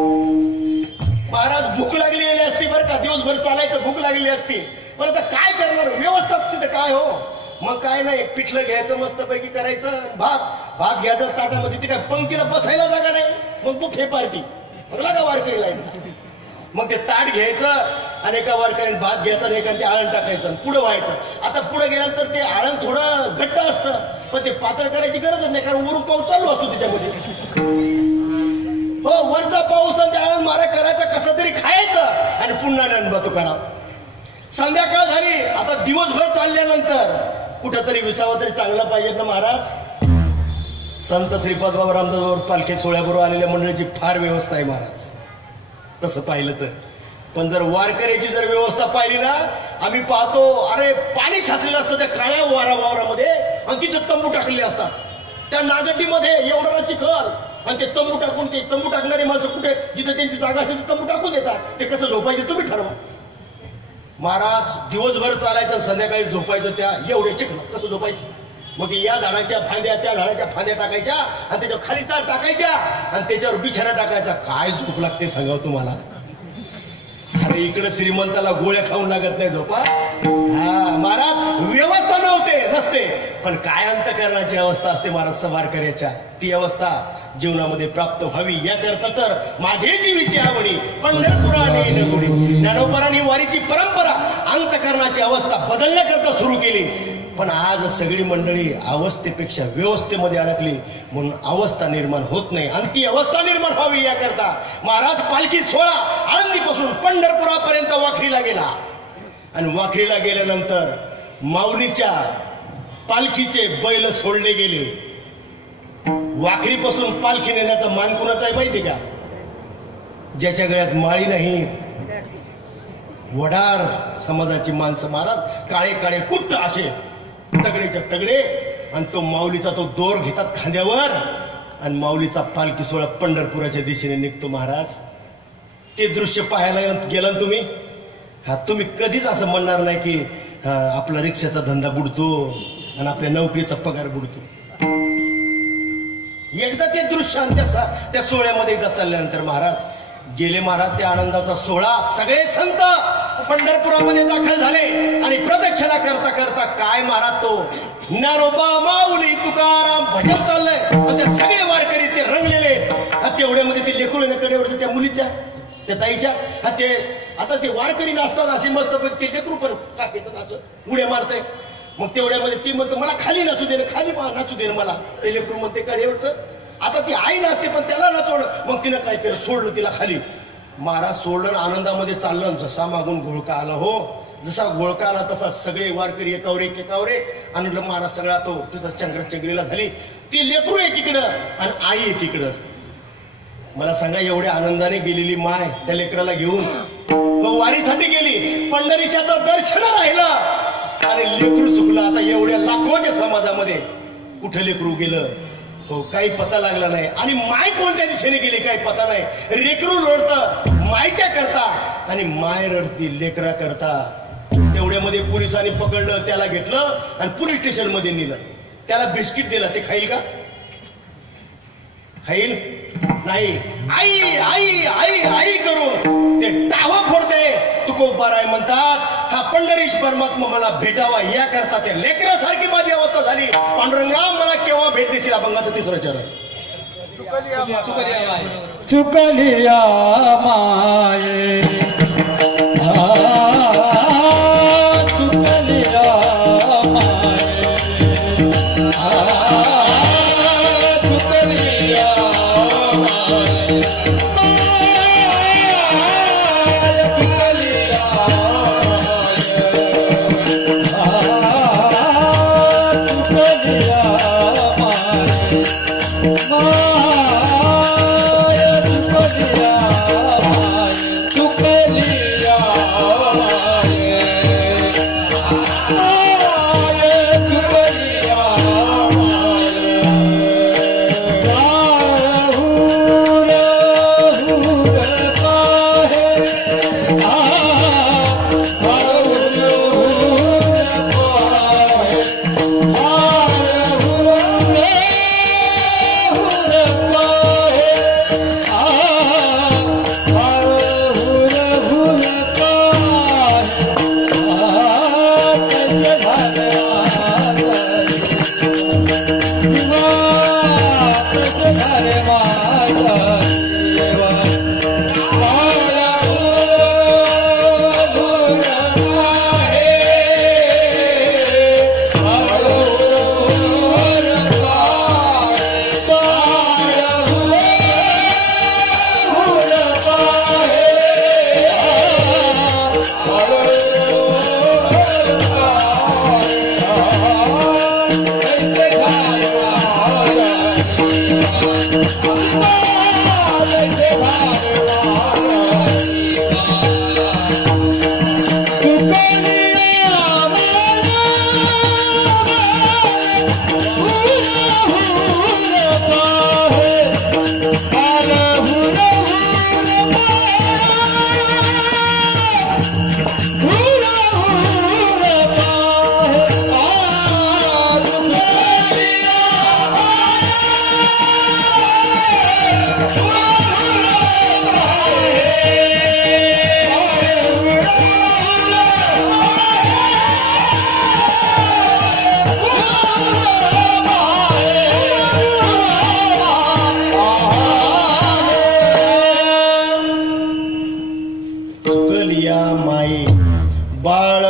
महाराज भूक लागलेली असती बरं का, दिवसभर चालायचं, भूक लागलेली असती, पण आता काय करणार, व्यवस्था असते तर काय हो. मग काय नाही, पिठलं घ्यायचं मस्तपैकी करायचं, भात घ्यायचं ताटामध्ये, ते काय पंक्तीला बसायला जागा नाही, मग बुफे पार्टी, मग लागा वारकरी लाईन. मग ते ताट घ्यायचं आणि एका वारकऱ्याने भात घ्यायचा आणि एकाने ते आळण टाकायचं पुढं व्हायचं. आता पुढे गेल्यानंतर ते आळण थोडं घट्ट असतं, पण ते पातळ करायची गरजच नाही, कारण वरून पाऊस चालू असतो त्याच्यामध्ये. हो, वरचा पाऊस आणि आळण मारा करायचा, कसा तरी खायचं आणि पुन्हा नंबर तो करा. संध्याकाळ झाली, आता दिवसभर चालल्यानंतर कुठंतरी विसावं तरी चांगलं पाहिजे ना महाराज. संत श्रीपाद बाबा रामदास पालखी सोहळ्याबरोबर आलेल्या मंडळीची फार व्यवस्था आहे महाराज तसं पाहिलं तर. पण जर वारकऱ्याची जर व्यवस्था पाहिली ना, आम्ही पाहतो अरे पाणी साचलेलं असतं त्या काळ्या वावरामध्ये आणि तिथे तंबू टाकलेले असतात. त्या नागट्टीमध्ये एवढा चिखल आणि ते तंबू टाकून, ते तंबू टाकणारे माणसं कुठे जिथे त्यांची जागा असते तंबू टाकून देतात. ते कसं झोपायचं तुम्ही ठरवा महाराज. दिवसभर चालायचं, संध्याकाळी झोपायचं त्या एवढे चिखल कसं झोपायचं. मग या झाडाच्या फांद्या त्या झाडाच्या फांद्या टाकायच्या आणि त्याच्यावर खाली तार टाकायच्या आणि त्याच्यावर बिछाना टाकायचा. काय झोप लागते सांगावं तुम्हाला. अरे इकडे श्रीमंताला गोळ्या खाऊन लागत नाही झोपा. हा महाराज, व्यवस्था नसते, पण काय अंतःकरणाची अवस्था असते महाराज वारकऱ्याच्या. ती अवस्था जीवनामध्ये प्राप्त व्हावी याकरता तर माझे जीवीची आवडी पंढरपुराने नगुडी. ज्ञानोबांनी वारीची परंपरा अंतःकरणाची अवस्था बदलण्याकरता सुरू केली. पण आज सगळी मंडळी अवस्थेपेक्षा व्यवस्थेमध्ये अडकली म्हणून अवस्था निर्माण होत नाही. आणि ती अवस्था निर्माण व्हावी याकरता महाराज पालखी सोहळा आळंदीपासून पंढरपुरापर्यंत वाखरीला गेला. आणि वाखरीला गेल्यानंतर माऊलीच्या पालखीचे बैल सोडले गेले. वाखरीपासून पालखी नेण्याचा मान कुणाचा आहे माहिती का? ज्याच्या गळ्यात माळी नाही, वडार समाजाची माणसं महाराज, काळे काळे कुट्ट असे तगडेच्या तगडे, आणि तो माऊलीचा तो दोर घेतात खांद्यावर आणि माऊलीचा पालखी सोहळा पंढरपुराच्या दिशेने निघतो महाराज. ते दृश्य पाहायला गेलं ना तुम्ही, हा तुम्ही कधीच असं म्हणणार नाही की आपला रिक्षाचा धंदा बुडतो आणि आपल्या नोकरीचा पगार बुडतो. एकदा ते दृश्य त्या सोहळ्यामध्ये एकदा चालल्यानंतर महाराज गेले. महाराज त्या आनंदाचा सोहळा सगळे संत पंढरपुरामध्ये दाखल झाले आणि प्रदक्षिणा करता करता काय महाराज तो ज्ञानोबा माऊली तुकाराम भजन चाललंय. त्या सगळे वारकरी ते रंगलेले. तेवढ्यामध्ये ते लेकरू कडेवर त्या मुलीच्या त्या ताईच्या ते आता ते वारकरी नाचतात असे मस्त ते लेकरू पण काय घेतात असं उड्या मारतंय. मग तेवढ्यामध्ये ती म्हणतो मला खाली नाचू दे, खाली नाचू दे मला. ते लेकरू म्हणते कडेवरचं. आता ती आई नाचते पण त्याला नाचवलं. मग तिनं काय केलं, सोडलं तिला खाली. महाराज सोडलं, आनंदामध्ये चाललं. जसा मागून घोळका आला, हो जसा घोळका आला तसा सगळे वारकरी एकावर एक आणि महाराज सगळा तो तिथं चंगराचंगरीला झाली. ती लेकरू एकीकडं आणि आई एकीकडं. मला सांगा, एवढ्या आनंदाने गेलेली माय त्या लेकराला घेऊन वारीसाठी गेली. पंढरीशाचं दर्शन राहिलं आणि लेकरू चुकलं. आता एवढ्या लाखोच्या समाजामध्ये कुठं लेकरू गेलं हो काही पता लागला नाही. आणि माय कोणत्या दिशेने गेली काही पता नाही. लेकरू रडतं मायच्या करता आणि माय रडती लेकरा करता. तेवढ्यामध्ये पोलिसांनी पकडलं, त्याला घेतलं आणि पोलीस स्टेशन मध्ये नेलं. त्याला बिस्किट दिलं. ते खाईल का? खाईल नाही. आई आई आई आई करून ते टावा फोडते. तुकोबाराय म्हणतात हा पंढरीश परमात्मा मला भेटावा या करता त्या लेकरासारखी माझी अवस्था झाली. पांडुरंगा मला केव्हा भेट देशील? अभंगाचं तिसरं चरण. चुकलिया माये चुकलिया माये चुकलिया माये चुकलिया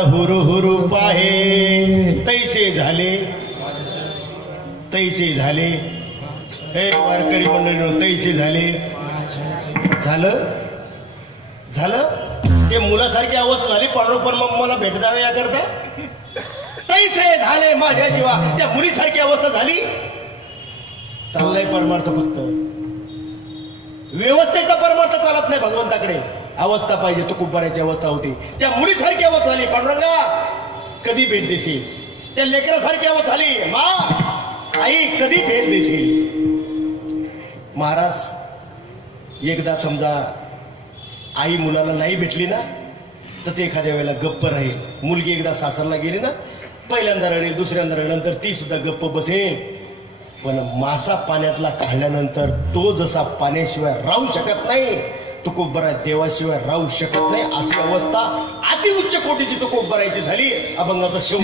हुरु हुरु पाहे तैसे झाले हे वारकरी मंडळींनो, तैसे झाले. झालं ते मुलासारखी अवस्था झाली. पांडुरंग परमात्म्याला भेट द्यावे याकरता तैसे झाले माझ्या जीवा. त्या मुलीसारखी अवस्था झाली. चाललाय परमार्थ. फक्त व्यवस्थेचा परमार्थ चालत नाही भगवंताकडे. अवस्था पाहिजे. तो कुंभाराची अवस्था होती. त्या मुलीसारखी अवस्था झाली. पांडुरंगा कधी भेट देशील? त्या लेकरासारखी अवस्था झाली. मा आई कधी भेट देशील? महाराज एकदा समजा आई मुलाला नाही भेटली ना तर ते एखाद्या वेळेला गप्प राहील. मुलगी एकदा सासरला गेली ना पहिल्यांदा रडेल, दुसऱ्यांदा रडेल, नंतर ती सुद्धा गप्प बसेल. पण मासा पाण्यातला काढल्यानंतर तो जसा पाण्याशिवाय राहू शकत नाही, तुकोबरा देवाशिवाय राहू शकत नाही. अशी अवस्था अति उच्च कोटीची तुकोबरायची झाली. अभंगाचा शेवट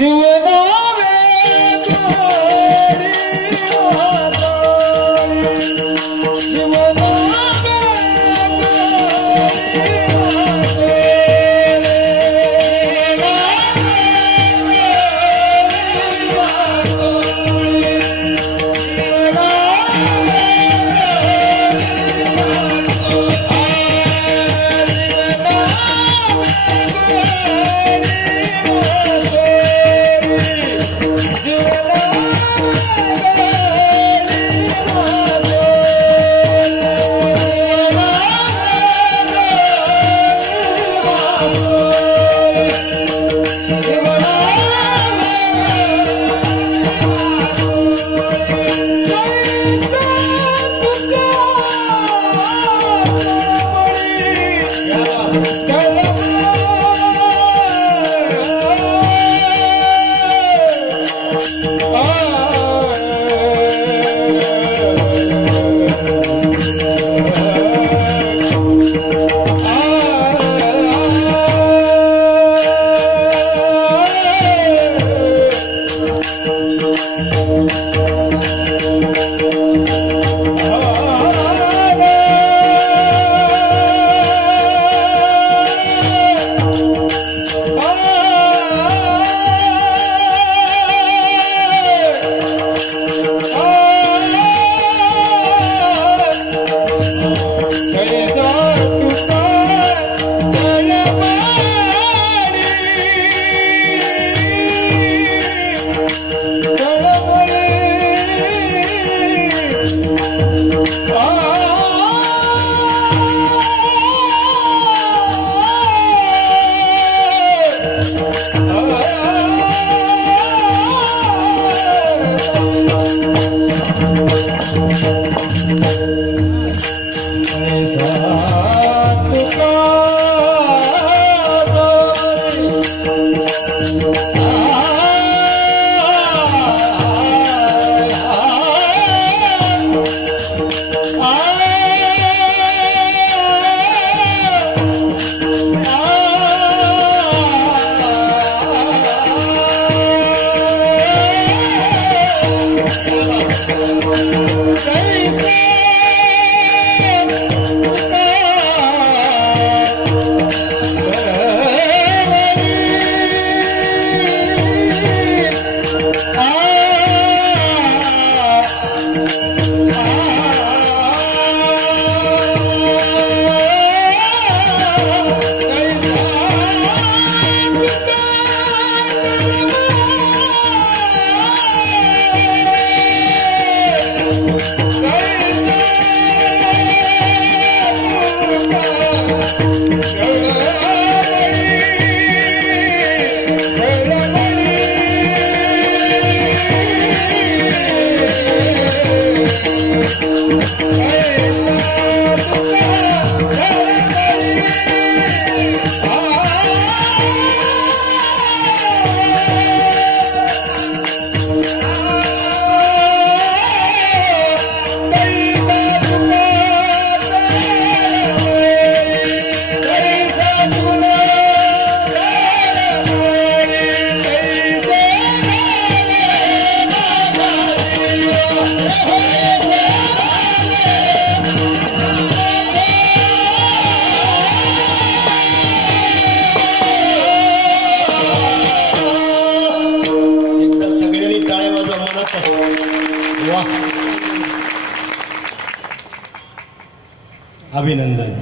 अभिनंदन.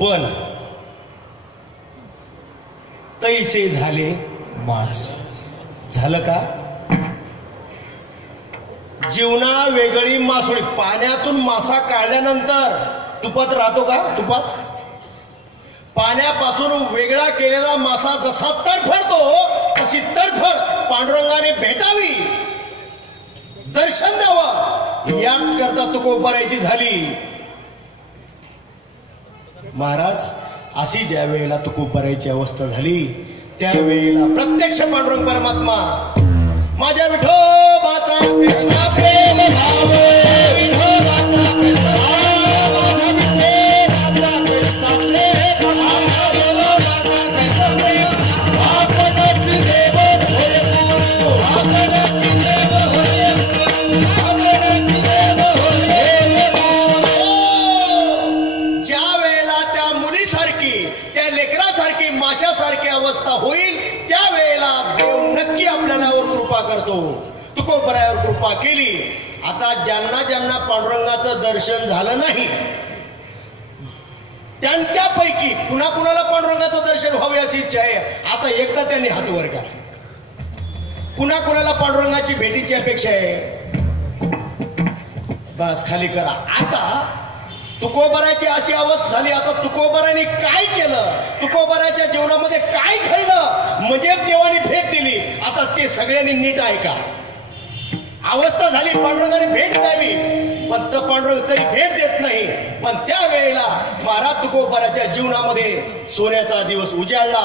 पण तैसे झाले मास झालं का? जीवना वेगळी मासोळी. पाण्यातून मासा काढल्यानंतर तुपात राहतो का? तुपात पाण्यापासून वेगळा केलेला मासा जसा तडफडतो तशी तडफड पांडुरंगाने भेटावी, दर्शन द्यावं, याच करता तुकोबारायची झाली. महाराज, अशी ज्या वेळेला तुकोबारायची अवस्था झाली त्यावेळेला प्रत्यक्ष पांडुरंग परमात्मा माझ्या विठोबाचा कसा प्रेम भाव, विठोबाचा कसा ज्या वेळेला त्या मुलीसारखी त्या लेकरासारखी माशासारखी अवस्था होईल त्यावेळेला देव नक्की आपल्यावर कृपा करतो. तुकोबरायावर कृपा केली. आता ज्यांना ज्यांना पांडुरंगाचं दर्शन झालं नाही त्यांच्यापैकी कुणा कुणाला पांडुरंगाचं दर्शन व्हावे अशी इच्छा आहे, आता एकदा त्यांनी हात वर करा. कुणा कुणाला पांडुरंगाची भेटीची अपेक्षा आहे? बस खाली करा. आता तुकोबारायची अशी अवस्था झाली. आता तुकोबाराने काय केलं, तुकोबाराच्या जीवनामध्ये काय घडलं म्हणजे देवाने भेट दिली. आता ते सगळ्यांनी नीट ऐका. अवस्था झाली, पांडुरंगाने भेट द्यावी, पण पांडुरंग तरी भेट देत नाही. पण त्यावेळेला महाराज तुकोबाराच्या जीवनामध्ये सोन्याचा दिवस उजाडला.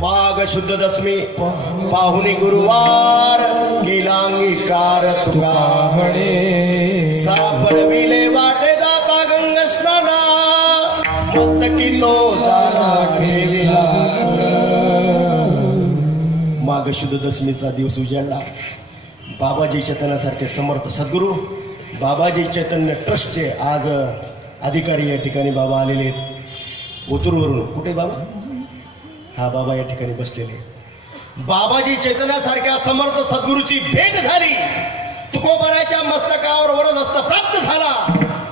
माघ शुद्ध दशमी पाहुणे गुरुवार केला अंगीकार तुका सापडविले वाटे जाता गंग स्नाना मस्तकी तो झाला ठेविला. माघ शुद्ध दशमीचा दिवस उजाडला. बाबाजी चैतन्यासारखे समर्थ सद्गुरू बाबाजी चैतन्य ट्रस्टचे आज अधिकारी या ठिकाणी बाबा आलेले आहेत. ओतूरवरून. कुठे बाबा? हा बाबा या ठिकाणी बसलेले आहेत. बाबाजी चैतन्यासारख्या समर्थ सद्गुरूची भेट झाली. तुकोबाराच्या मस्तकावर वरदहस्त प्राप्त झाला.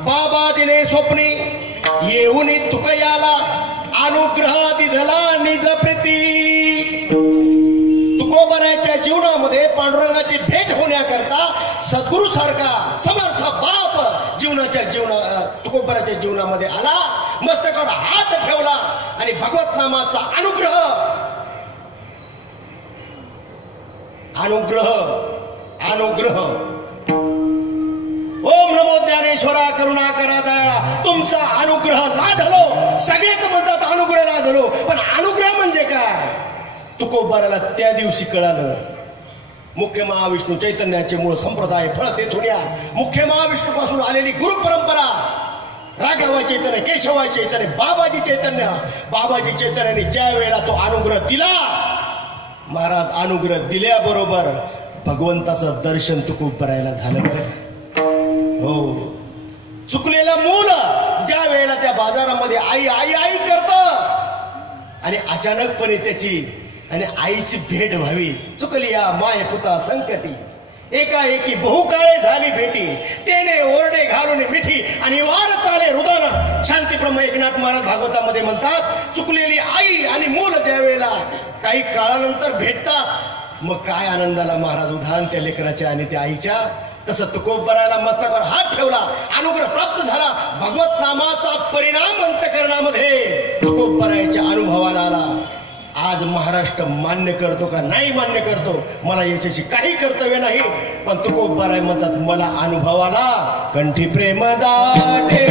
बाबा दिने स्वप्नी येऊन तुकयाला अनुग्रह दिधला निज प्रीती. तुकोबाराच्या जीवनामध्ये पांडुरंगाची भेट होण्याकरता सद्गुरू सारखा समर्थ बाप तुकोबाराच्या जीवनामध्ये आला. मस्तकावर हात ठेवला आणि भगवत नामाचा अनुग्रह ओम नमो ज्ञानेश्वरा करुणा करा दयाळा. तुमचा अनुग्रह लाधलो. सगळेच म्हणतात अनुग्रह लाधलो, पण अनुग्रह म्हणजे काय? तुकोबाराला त्या दिवशी कळालं. मुख्य महाविष्णू चैतन्याचे मूळ संप्रदाय फळ तेथून या. मुख्य महाविष्णू पासून आलेली गुरु परंपरा राघवा चैतन्य, केशवा चैतन्य, बाबाजी चैतन्य. बाबाजी चैतन्याने ज्या वेळेला तो अनुग्रह दिला, महाराज अनुग्रह दिल्याबरोबर भगवंताचं दर्शन तुकोबारायला झालं. बरं हो, चुकलेलं मूल ज्या वेळेला त्या बाजारामध्ये आई आई आई करत आणि अचानकपणे त्याची आणि आईची भेट व्हावी. चुकली या माय पुता संकटी एकाएकी बहुकाळे झाली भेटी. तेने ओरडे घालून मिठी आणि वार चाले रुदान. शांतीब्रह्म एकनाथ महाराज भागवतामध्ये म्हणतात, चुकलेली आई आणि मूल ज्या वेळेला काही काळानंतर भेटतात मग काय आनंदाला महाराज उधान त्या लेकराच्या आणि त्या आईच्या. तसं तुकोबाराला मस्तकावर हात ठेवला, अनुग्रह प्राप्त झाला. भगवत नामाचा परिणाम अंतकरणामध्ये तुकोबाराच्या अनुभवाला आला. आज महाराष्ट्र मान्य करतो का नाही मान्य करतो मला याच्याशी काही कर्तव्य नाही, पण तुकोबाराय म्हणतात मला अनुभवाला कंठी प्रेम दाटे.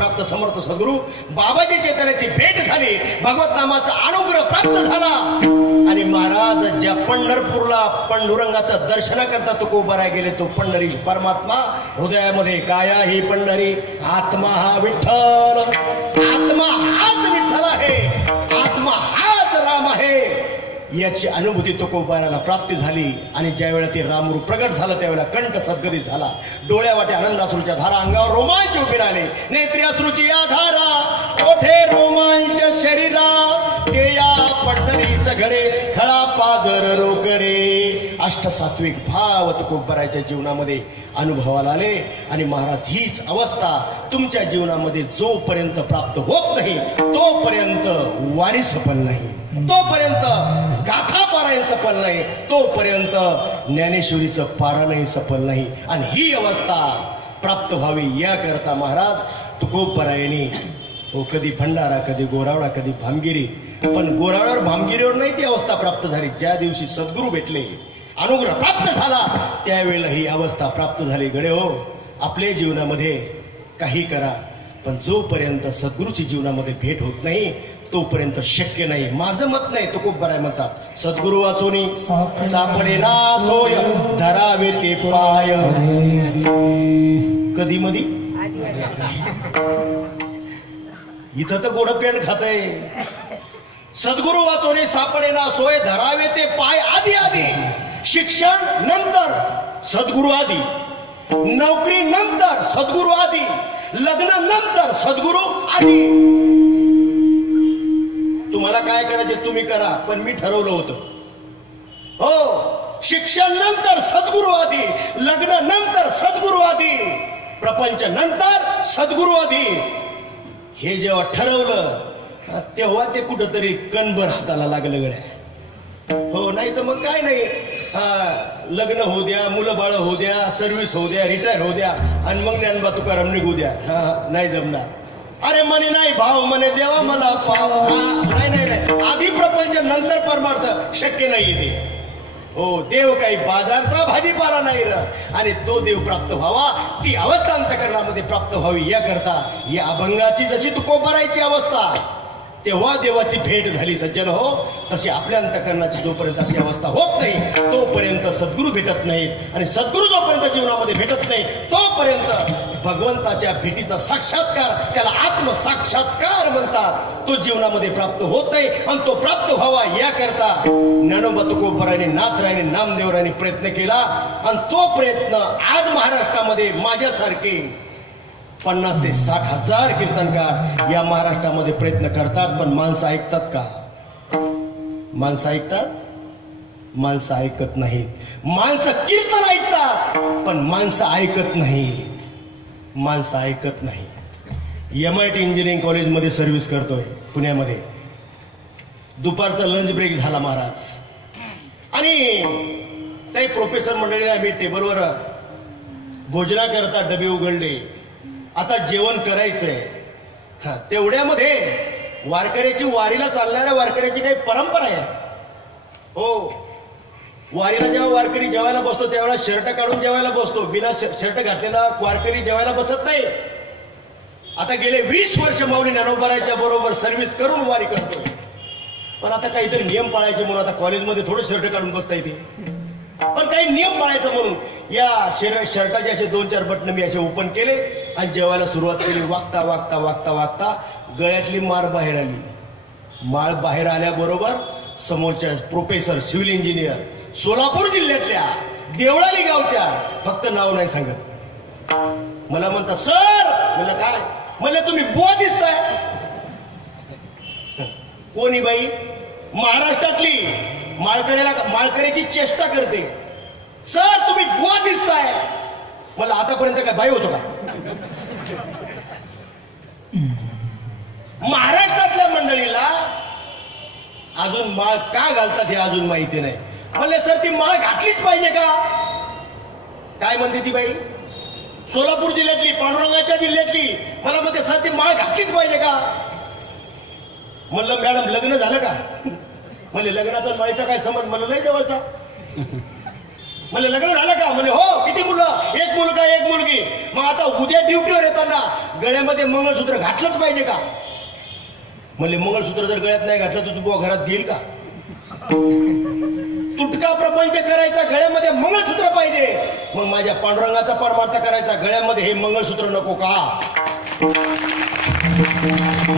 प्राप्त समर्थ सद्गुरू बाबाजी चैतन्याची भेट झाली, भगवत नामाचा अनुग्रह प्राप्त झाला आणि महाराज ज्या पंढरपूरला पांडुरंगाचं दर्शन करता तो उभा गेले, तो पंढरी परमात्मा हृदयामध्ये काया ही पंढरी, आत्मा हा विठ्ठल, आत्मा हाच विठ्ठल आहे, आत्मा हाच राम आहे, याची अनुभूती तो कोपाराला प्राप्ती झाली. आणि ज्या वेळेला ते रामरूप प्रगट झालं त्यावेळेला कंठ सद्गदित झाला, डोळ्यावाटे आनंदाश्रूच्या धारा, अंगावर रोमांच उभी राहिले, नेत्री अश्रूची या धारा, ओठे रोमांच शरीरा, ते या पंढरीच घडे, खळा पाजर रोकडे. अष्टसात्विक भाव तुकोबाराच्या जीवनामध्ये अनुभवाला आले. आणि महाराज हीच अवस्था तुमच्या जीवनामध्ये जोपर्यंत प्राप्त होत नाही तोपर्यंत वारी सफल नाही, तोपर्यंत गाथा पारायण सफल नाही, तोपर्यंत ज्ञानेश्वरीचं पारायण सफल नाही. आणि ही अवस्था प्राप्त व्हावी याकरता महाराज तुकोबरायांनी हो कधी भंडारा, कधी गोरावडा, कधी भामगिरी, पण गोरावड्यावर भामगिरीवर नाही ती अवस्था प्राप्त झाली. ज्या दिवशी सद्गुरू भेटले, अनुग्रह प्राप्त झाला, त्यावेळेला ही अवस्था प्राप्त झाली. गडे हो, आपल्या जीवनामध्ये काही करा, पण जोपर्यंत सद्गुरूची जीवनामध्ये भेट होत नाही तोपर्यंत शक्य नाही. माझं मत नाही, तो खूप बराय म्हणतात, सद्गुरू वाचोनी सापडे ना सोय, धरावे ते पाय. कधी मधी इथं तर गोड पेंड खातय. सद्गुरू वाचोनी सापडे ना सोय, धरावे ते पाय. आधी आधी शिक्षण नंतर सद्गुरू आधी, नोकरी नंतर सद्गुरू आधी, लग्न नंतर सद्गुरू आधी. तुम्हाला काय करायचे तुम्ही करा, पण मी ठरवलं होतं. हो, शिक्षण नंतर सद्गुरू आधी, लग्न नंतर सद्गुरू आधी, प्रपंच नंतर सद्गुरू आधी. हे जेव्हा ठरवलं तेव्हा ते कुठंतरी कणभर हाताला लागलं गड्या. हो, नाही तर मग काय नाही, लग्न होऊ द्या, मुलं बाळ होऊ द्या, सर्व्हिस होऊ द्या, रिटायर होऊ द्या, आणि मग ज्ञानबा तुकाराम निघू द्या. नाही जमणार. अरे म्हणे नाही भाव, म्हणे देवा मला पाव. नाही नाही नाही, आधी प्रपंच नंतर परमार्थ शक्य नाही ते. हो, देव काही बाजारचा भाजीपाला नाही र. आणि तो देव प्राप्त व्हावा, ती अवस्था अंतःकरणामध्ये प्राप्त व्हावी याकरता या अभंगाची जशी तुकोबारायची अवस्था तेव्हा देवाची भेट झाली सज्जन हो, तशी आपल्या अंतःकरणाची जोपर्यंत अशी अवस्था होत नाही तोपर्यंत सद्गुरू भेटत नाहीत. आणि सद्गुरू जोपर्यंत जीवनामध्ये भेटत नाही तोपर्यंत भगवंताच्या भेटीचा साक्षात्कार, त्याला आत्मसाक्षात्कार म्हणतात, तो जीवनामध्ये प्राप्त होत नाही. आणि तो प्राप्त व्हावा याकरता ज्ञानोबा तुकोबारायांनी, नाथरायांनी, नामदेवरायांनी प्रयत्न केला. आणि तो प्रयत्न आज महाराष्ट्रामध्ये माझ्यासारखे 50 ते 60 हजार कीर्तनकार या महाराष्ट्रामध्ये प्रयत्न करतात. पण माणसं ऐकतात का? माणसं ऐकतात? माणसं ऐकत नाहीत. माणसं कीर्तन ऐकतात पण माणसं ऐकत नाहीत. माणसं ऐकत नाहीत. MIT इंजिनिअरिंग कॉलेजमध्ये सर्व्हिस करतोय पुण्यामध्ये. दुपारचा लंच ब्रेक झाला महाराज, आणि काही प्रोफेसर मंडळीने आम्ही टेबलवर भोजनाकरता डबे उघडले. आता जेवण करायचंय. तेवढ्यामध्ये वारकऱ्याची, वारीला चालणाऱ्या वारकऱ्याची काही परंपरा आहे. हो, वारीला जेव्हा वारकरी जेवायला बसतो त्यावेळेला शर्ट काढून जेवायला बसतो. बिना शर्ट घातलेला वारकरी जेवायला बसत नाही. आता गेले 20 वर्ष माऊली ज्ञानोबाराच्या बरोबर सर्व्हिस करून वारी करतो. पण आता काहीतरी नियम पाळायचे म्हणून आता कॉलेजमध्ये थोडं शर्ट काढून बसता येते, पण काही नियम पाळायचं म्हणून या शर्टाचे असे 2-4 बटन मी असे ओपन केले आणि जेवायला सुरुवात केली. वागता वागता वागता वागता गळ्यातली माळ बाहेर आली. माळ बाहेर आल्याबरोबर समोरच्या प्रोफेसर, सिव्हिल इंजिनियर, सोलापूर जिल्ह्यातल्या देवळाली गावच्या, फक्त नाव नाही सांगत, मला म्हणता सर. म्हणलं काय? म्हणलं तुम्ही बुवा दिसताय. कोणी बाई? महाराष्ट्रातली माळकऱ्याची चेष्टा करते. सर तुम्ही बुवा दिसताय. मला आतापर्यंत काय बाई होतो का? महाराष्ट्रातल्या मंडळीला अजून माळ का घालतात हे अजून माहिती नाही. म्हणले सर ती माळ घातलीच पाहिजे का? काय म्हणते ती बाई? सोलापूर जिल्ह्यातली, पांडुरंगाच्या जिल्ह्यातली. मला म्हणते सर ती माळ घातलीच पाहिजे का? म्हणलं मॅडम लग्न झालं का? म्हणजे लग्नाचा माळीचा काय समज? मला नाही जवळचा. म्हणले लग्न झालं का? म्हणले हो. किती मुलं? एक मुलगा एक मुलगी. मग आता उद्या ड्युटीवर येताना गळ्यामध्ये मंगळसूत्र घातलंच पाहिजे का? म्हणले मंगळसूत्र जर गळ्यात नाही घातलं तर तू बुवा घरात घेईल का? तुटका प्रपंच करायचा, गळ्यामध्ये मंगळसूत्र पाहिजे. मग माझ्या पांडुरंगाचा परमार्थ करायचा, गळ्यामध्ये हे मंगळसूत्र नको का?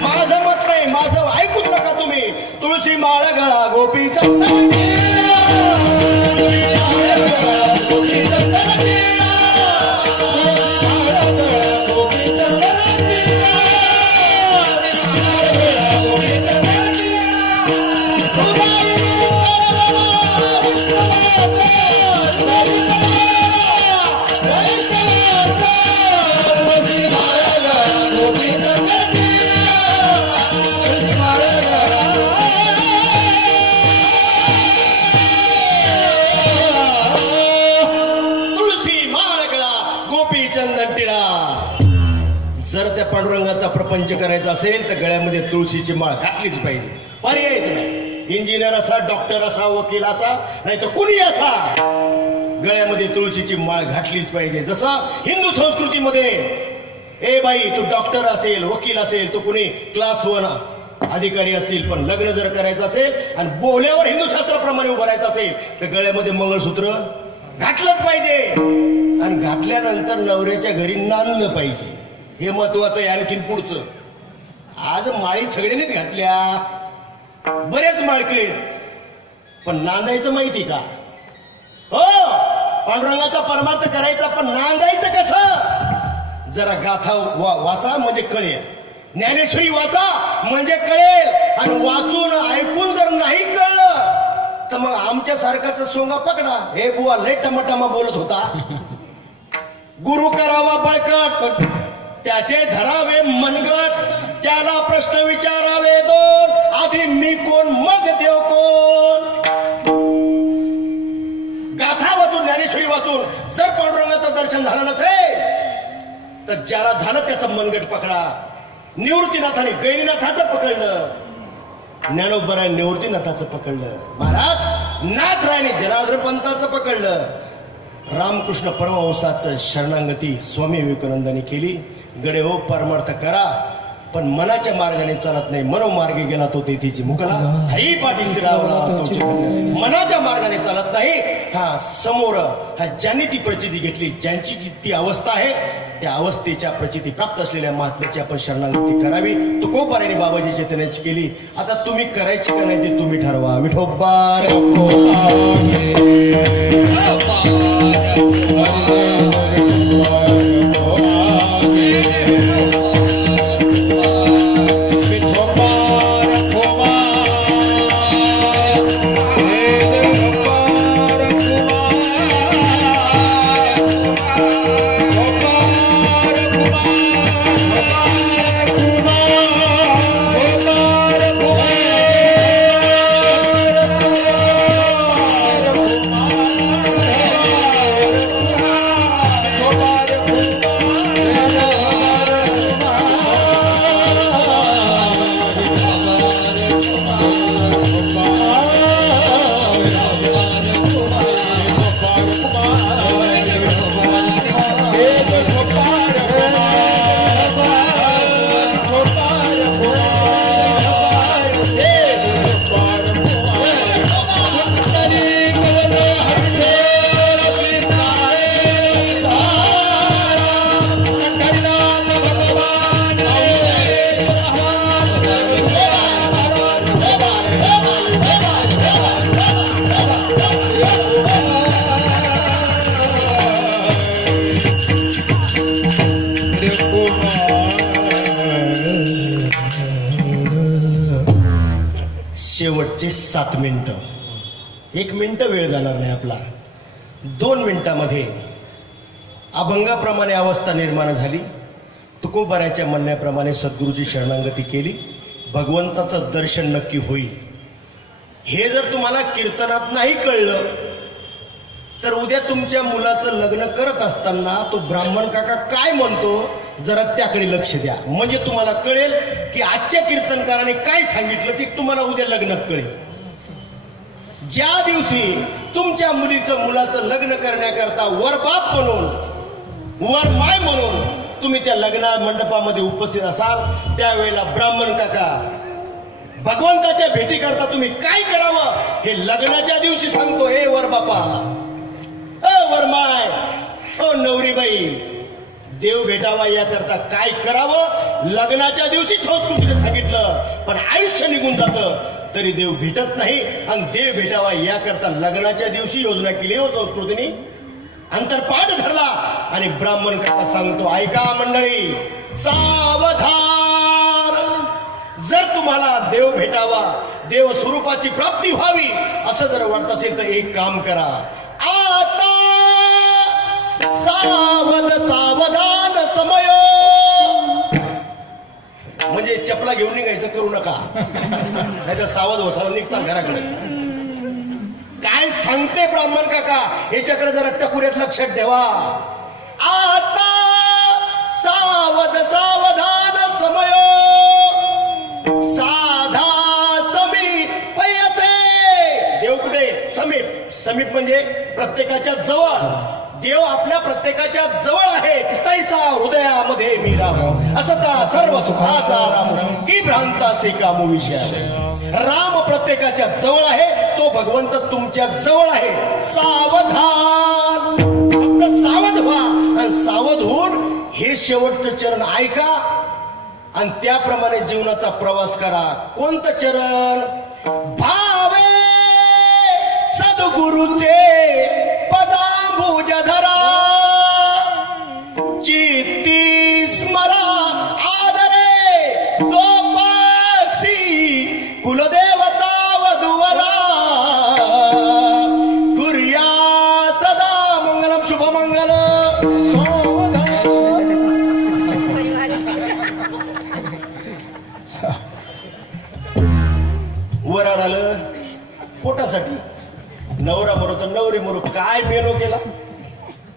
माझं मत नाही, माझं ऐकूच नका तुम्ही. तुळशी माळ गळा गोपी चंदन जर त्या पांडुरंगाचा प्रपंच करायचा असेल तर गळ्यामध्ये तुळशीची माळ घातलीच पाहिजे, पर्यायच नाही. इंजिनियर असा, डॉक्टर असा, वकील असा, नाही तर कुणी असा, गळ्यामध्ये तुळशीची माळ घातलीच पाहिजे. जसं हिंदू संस्कृतीमध्ये ए बाई तू डॉक्टर असेल, वकील असेल, तो कुणी क्लास 1 अधिकारी असतील, पण लग्न जर करायचं असेल आणि बोल्यावर हिंदू शास्त्राप्रमाणे उभं राहायचं असेल तर गळ्यामध्ये मंगळसूत्र घातलंच पाहिजे. आणि घातल्यानंतर नवऱ्याच्या घरी नांदलं पाहिजे, हे महत्वाचं आहे. आणखीन पुढचं, आज माळी सगळ्यांनीच घातल्या, बरेच माळकरी, पण नांदायचं माहिती का? हो, पांडुरंगाचा परमार्थ करायचा, पण नांदायचं कसं? जरा गाथा वाचा म्हणजे कळेल, ज्ञानेश्वरी वाचा म्हणजे कळेल. आणि वाचून ऐकून जर नाही कळलं तर मग आमच्या सारखाचा सोंगा पकडा. हे बुवा लय टमाटमा बोलत होता, गुरु करावा बळकट, त्याचे धरावे मनगट, त्याला प्रश्न विचारावे 2, आधी मी कोण मग देव कोण. गाथा वाचून, ज्ञानेश्वरी वाचून जर पांडुरंगाचं दर्शन झालं नसेल तर ज्याला झालं त्याचं मनगट पकडा. निवृत्तीनाथाने गैरीनाथाचं पकडलं, ज्ञानोबराने निवृत्तीनाथाचं पकडलं, महाराज नाथरायने जनार्दन पंताचं पकडलं, रामकृष्ण परमहंसाचं शरणागती स्वामी विवेकानंदांनी केली. गडे हो, परमार्थ करा, पण मनाच्या मार्गाने चालत नाही. मनोमार्गे गेला तो तेथीची मुकला, हरी पाठी स्थिरावला. मनाच्या मार्गाने चालत नाही. हा समोर हा ज्यांनी ती प्रचिती घेतली, ज्यांची जी ती अवस्था आहे, त्या अवस्थेच्या प्रचिती प्राप्त असलेल्या महात्म्याची आपण शरणागती करावी. तुकोबाराने बाबाजी चैतन्याची केली. आता तुम्ही करायची का नाही ते तुम्ही ठरवा. विठोबार शेवटचे 7 मिनिटं, 1 मिनिट वेळ जाणार नाही आपला. 2 मिनिटामध्ये अभंगाप्रमाणे अवस्था निर्माण झाली. तुकोबाराच्या म्हणण्याप्रमाणे सद्गुरूची शरणागती केली. भगवंताचं दर्शन नक्की होईल. हे जर तुम्हाला कीर्तनात नाही कळलं तर उद्या तुमच्या मुलाचं लग्न करत असताना तो ब्राह्मण काका काय म्हणतो जरा त्याकडे लक्ष द्या. म्हणजे तुम्हाला कळेल की आजच्या कीर्तनकाराने काय सांगितलं ते तुम्हाला उद्या लग्नात कळेल. ज्या दिवशी तुमच्या मुलाचं लग्न करण्याकरता वरबाप म्हणून वरमाय म्हणून तुम्ही त्या लग्ना मंडपामध्ये उपस्थित असाल, त्यावेळेला ब्राह्मण काका भगवंताच्या भेटी करता तुम्ही काय करावं हे लग्नाच्या दिवशी सांगतो. हे वरबापा, वरमाय, नवरीबाई, देव भेटावा याकरता काय करावं लग्नाच्या दिवशी संस्कृतीने सांगितलं. पण आयुष्य निघून जातं तरी देव भेटत नाही, आणि देव भेटावा याकरता लग्नाच्या दिवशी योजना केली हो संस्कृतीने. अंतरपाठ धरला आणि ब्राह्मण काका सांगतो, ऐका मंडळी, सावधान, जर तुम्हाला देव भेटावा, देव स्वरूपाची प्राप्ती व्हावी असं जर वाटत असेल तर एक काम करा. आता सावधान समय, म्हणजे चपला घेऊन निघायचं करू नका, नाही तर सावध वसाला निघतात घराकडे. काय सांगते ब्राह्मण काका याच्याकडे जरा टकुऱ्यात लक्षात ठेवा. आता सावधान समय, साधा समीप पैसे. देव कुठे? समीप. समीप म्हणजे प्रत्येकाच्या जवळ. देव आपल्या प्रत्येकाच्या जवळ आहे. तैसा हृदयामध्ये मी राहू, असता सर्व सुखाचा राम, की भ्रांतासे कामू विषय. राम प्रत्येकाच्या जवळ आहे, तो भगवंत तुमच्या जवळ आहे. सावधान, फक्त सावध व्हा, आणि सावध होऊन हे शेवटचं चरण ऐका आणि त्याप्रमाणे जीवनाचा प्रवास करा. कोणतं चरण? भावे सद्गुरूचे पदांबुज धरा, चित्ती स्मरा आदरे तो पक्षी कुलदेवता वधुवरा, कुर्या सदा मंगलम शुभमंगल. वराड आलं पोटासाठी, नवरा मरो तर नवरी मरो, काय मेनो केला.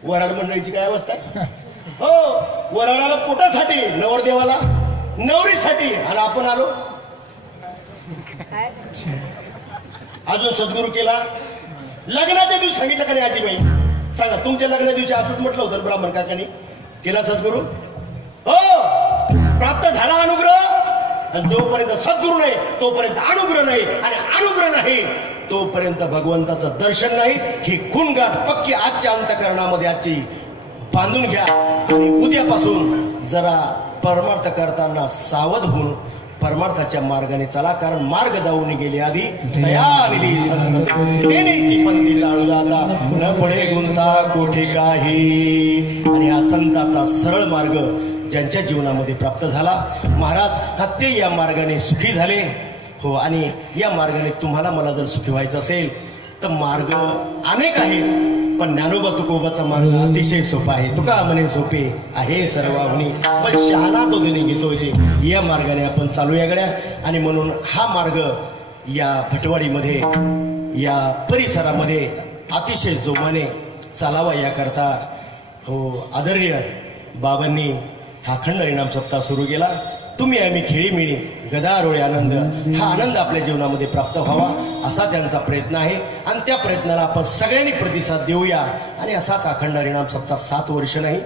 वराड मंडळीची काय अवस्था आहे हो. वराडाला पोटासाठी, नवरदेवाला नवरीसाठी, आणि आपण आलो अजून सद्गुरू केला. लग्नाच्या दिवशी सांगितलं का नाही आजीबाई? सांगा, तुमच्या लग्नाच्या दिवशी असंच म्हटलं होतं ब्राह्मण काकांनी. केला सद्गुरू हो, प्राप्त झाला अनुग्रह. आणि जोपर्यंत सद्गुरू नाही तोपर्यंत अनुग्रह नाही, आणि अनुग्रह नाही तोपर्यंत भगवंताचं दर्शन नाही. ही गुणगाठ पक्की आजच्या अंतःकरणामध्ये आजची बांधून घ्या, आणि उद्यापासून जरा परमार्थ करताना सावध होऊन परमार्थाच्या मार्गाने चला. कारण मार्ग दावून गेले आधी दयानिधी संत, देण्याची पंथी चालू जाता, न पुढे गुंता कोठे काही. आणि हा संताचा सरळ मार्ग ज्यांच्या जीवनामध्ये प्राप्त झाला, महाराज ते या मार्गाने सुखी झाले हो. आणि या मार्गाने तुम्हाला मला जर सुखी व्हायचं असेल तर मार्ग अनेक आहेत, पण ज्ञानोबा तुकोबाचा मार्ग अतिशय सोपा आहे. तुका म्हणे सोपे आहे सर्वांनी, पण शहाणा तो देणे घेतो येते. या मार्गाने आपण चालूया गड्या. आणि म्हणून हा मार्ग या भटवाडीमध्ये, या परिसरामध्ये अतिशय जोमाने चालावा याकरता हो आदरणीय बाबांनी हा खंड हरिनाम सप्ताह सुरू केला. तुम्ही आम्ही खेळीमिळी गदारोळे आनंद, हा आनंद आपल्या जीवनामध्ये प्राप्त व्हावा असा त्यांचा प्रयत्न आहे. आणि त्या प्रयत्नाला आपण सगळ्यांनी प्रतिसाद देऊया. आणि असाच अखंड हरिनाम सप्ताह 7 वर्ष नाही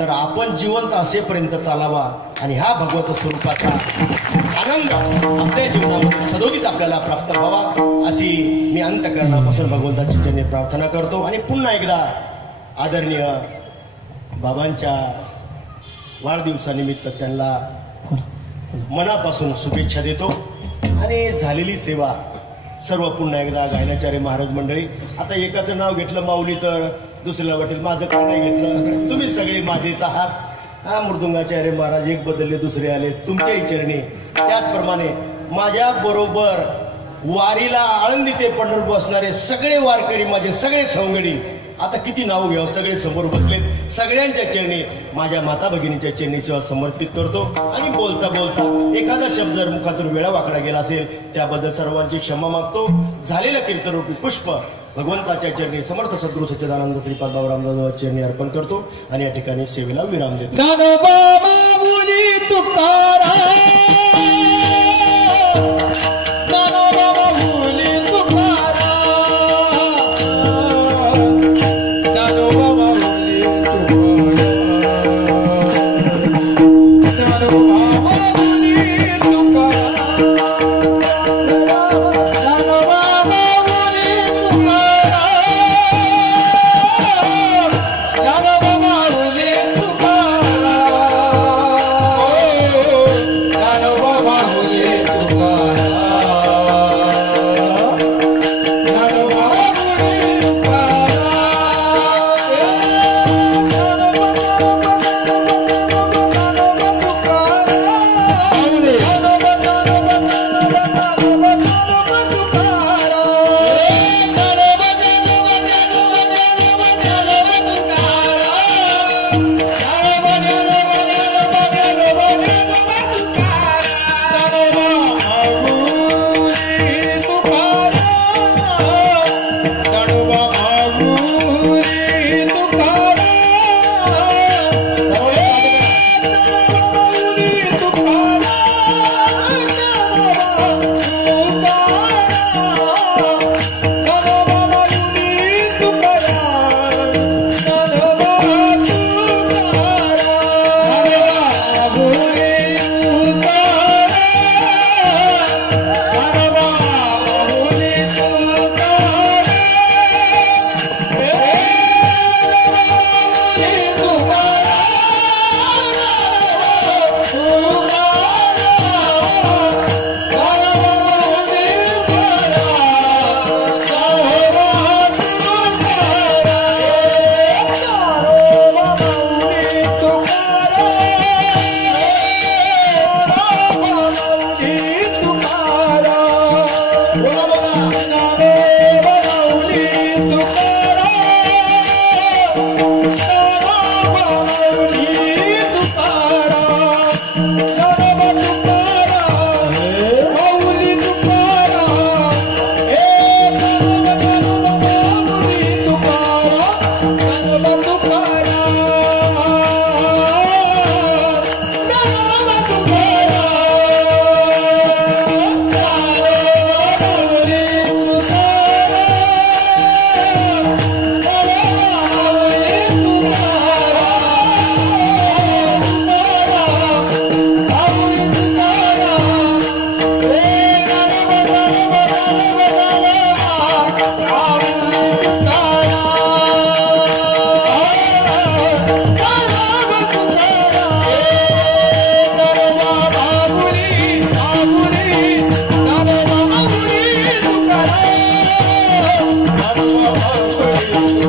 तर आपण जिवंत असेपर्यंत चालावा. आणि हा भगवत स्वरूपाचा आनंद आपल्या जीवनामध्ये सदोदित आपल्याला प्राप्त व्हावा अशी मी अंतःकरणापासून भगवंताची चरणी प्रार्थना करतो. आणि पुन्हा एकदा आदरणीय बाबांच्या वाढदिवसानिमित्त त्यांना मनापासून शुभेच्छा देतो. आणि झालेली सेवा सर्व पुन्हा एकदा गायनाचार्य महाराज मंडळी. आता एकाचं नाव घेतलं माऊली तर दुसऱ्याला वाटेल माझं काय नाही घेतलं. तुम्ही सगळे माझेच आहात. हा मृदुंगाचार्य महाराज एक बदलले दुसरे आले तुमच्याही चरणी. त्याचप्रमाणे माझ्या बरोबर वारीला आळंदी ते पंढरपूर असणारे सगळे वारकरी, माझे सगळे सवंगडी, आता किती नाव घ्यावं, सगळे समोर बसलेत. सगळ्यांच्या चरणी माझ्या माता भगिनीच्या चरणी सेवा समर्पित करतो. आणि बोलता बोलता एखादा शब्द जर मुखातून वेळा वाकडा गेला असेल त्याबद्दल सर्वांची क्षमा मागतो. झालेलं कीर्तनरूपी पुष्प भगवंताच्या चरणी समर्थ सद्गुरू सच्चिदानंद श्रीपाद बाबा रामदास चरणी अर्पण करतो. आणि या ठिकाणी सेवेला विराम देतो. तुकाराम तुकाराम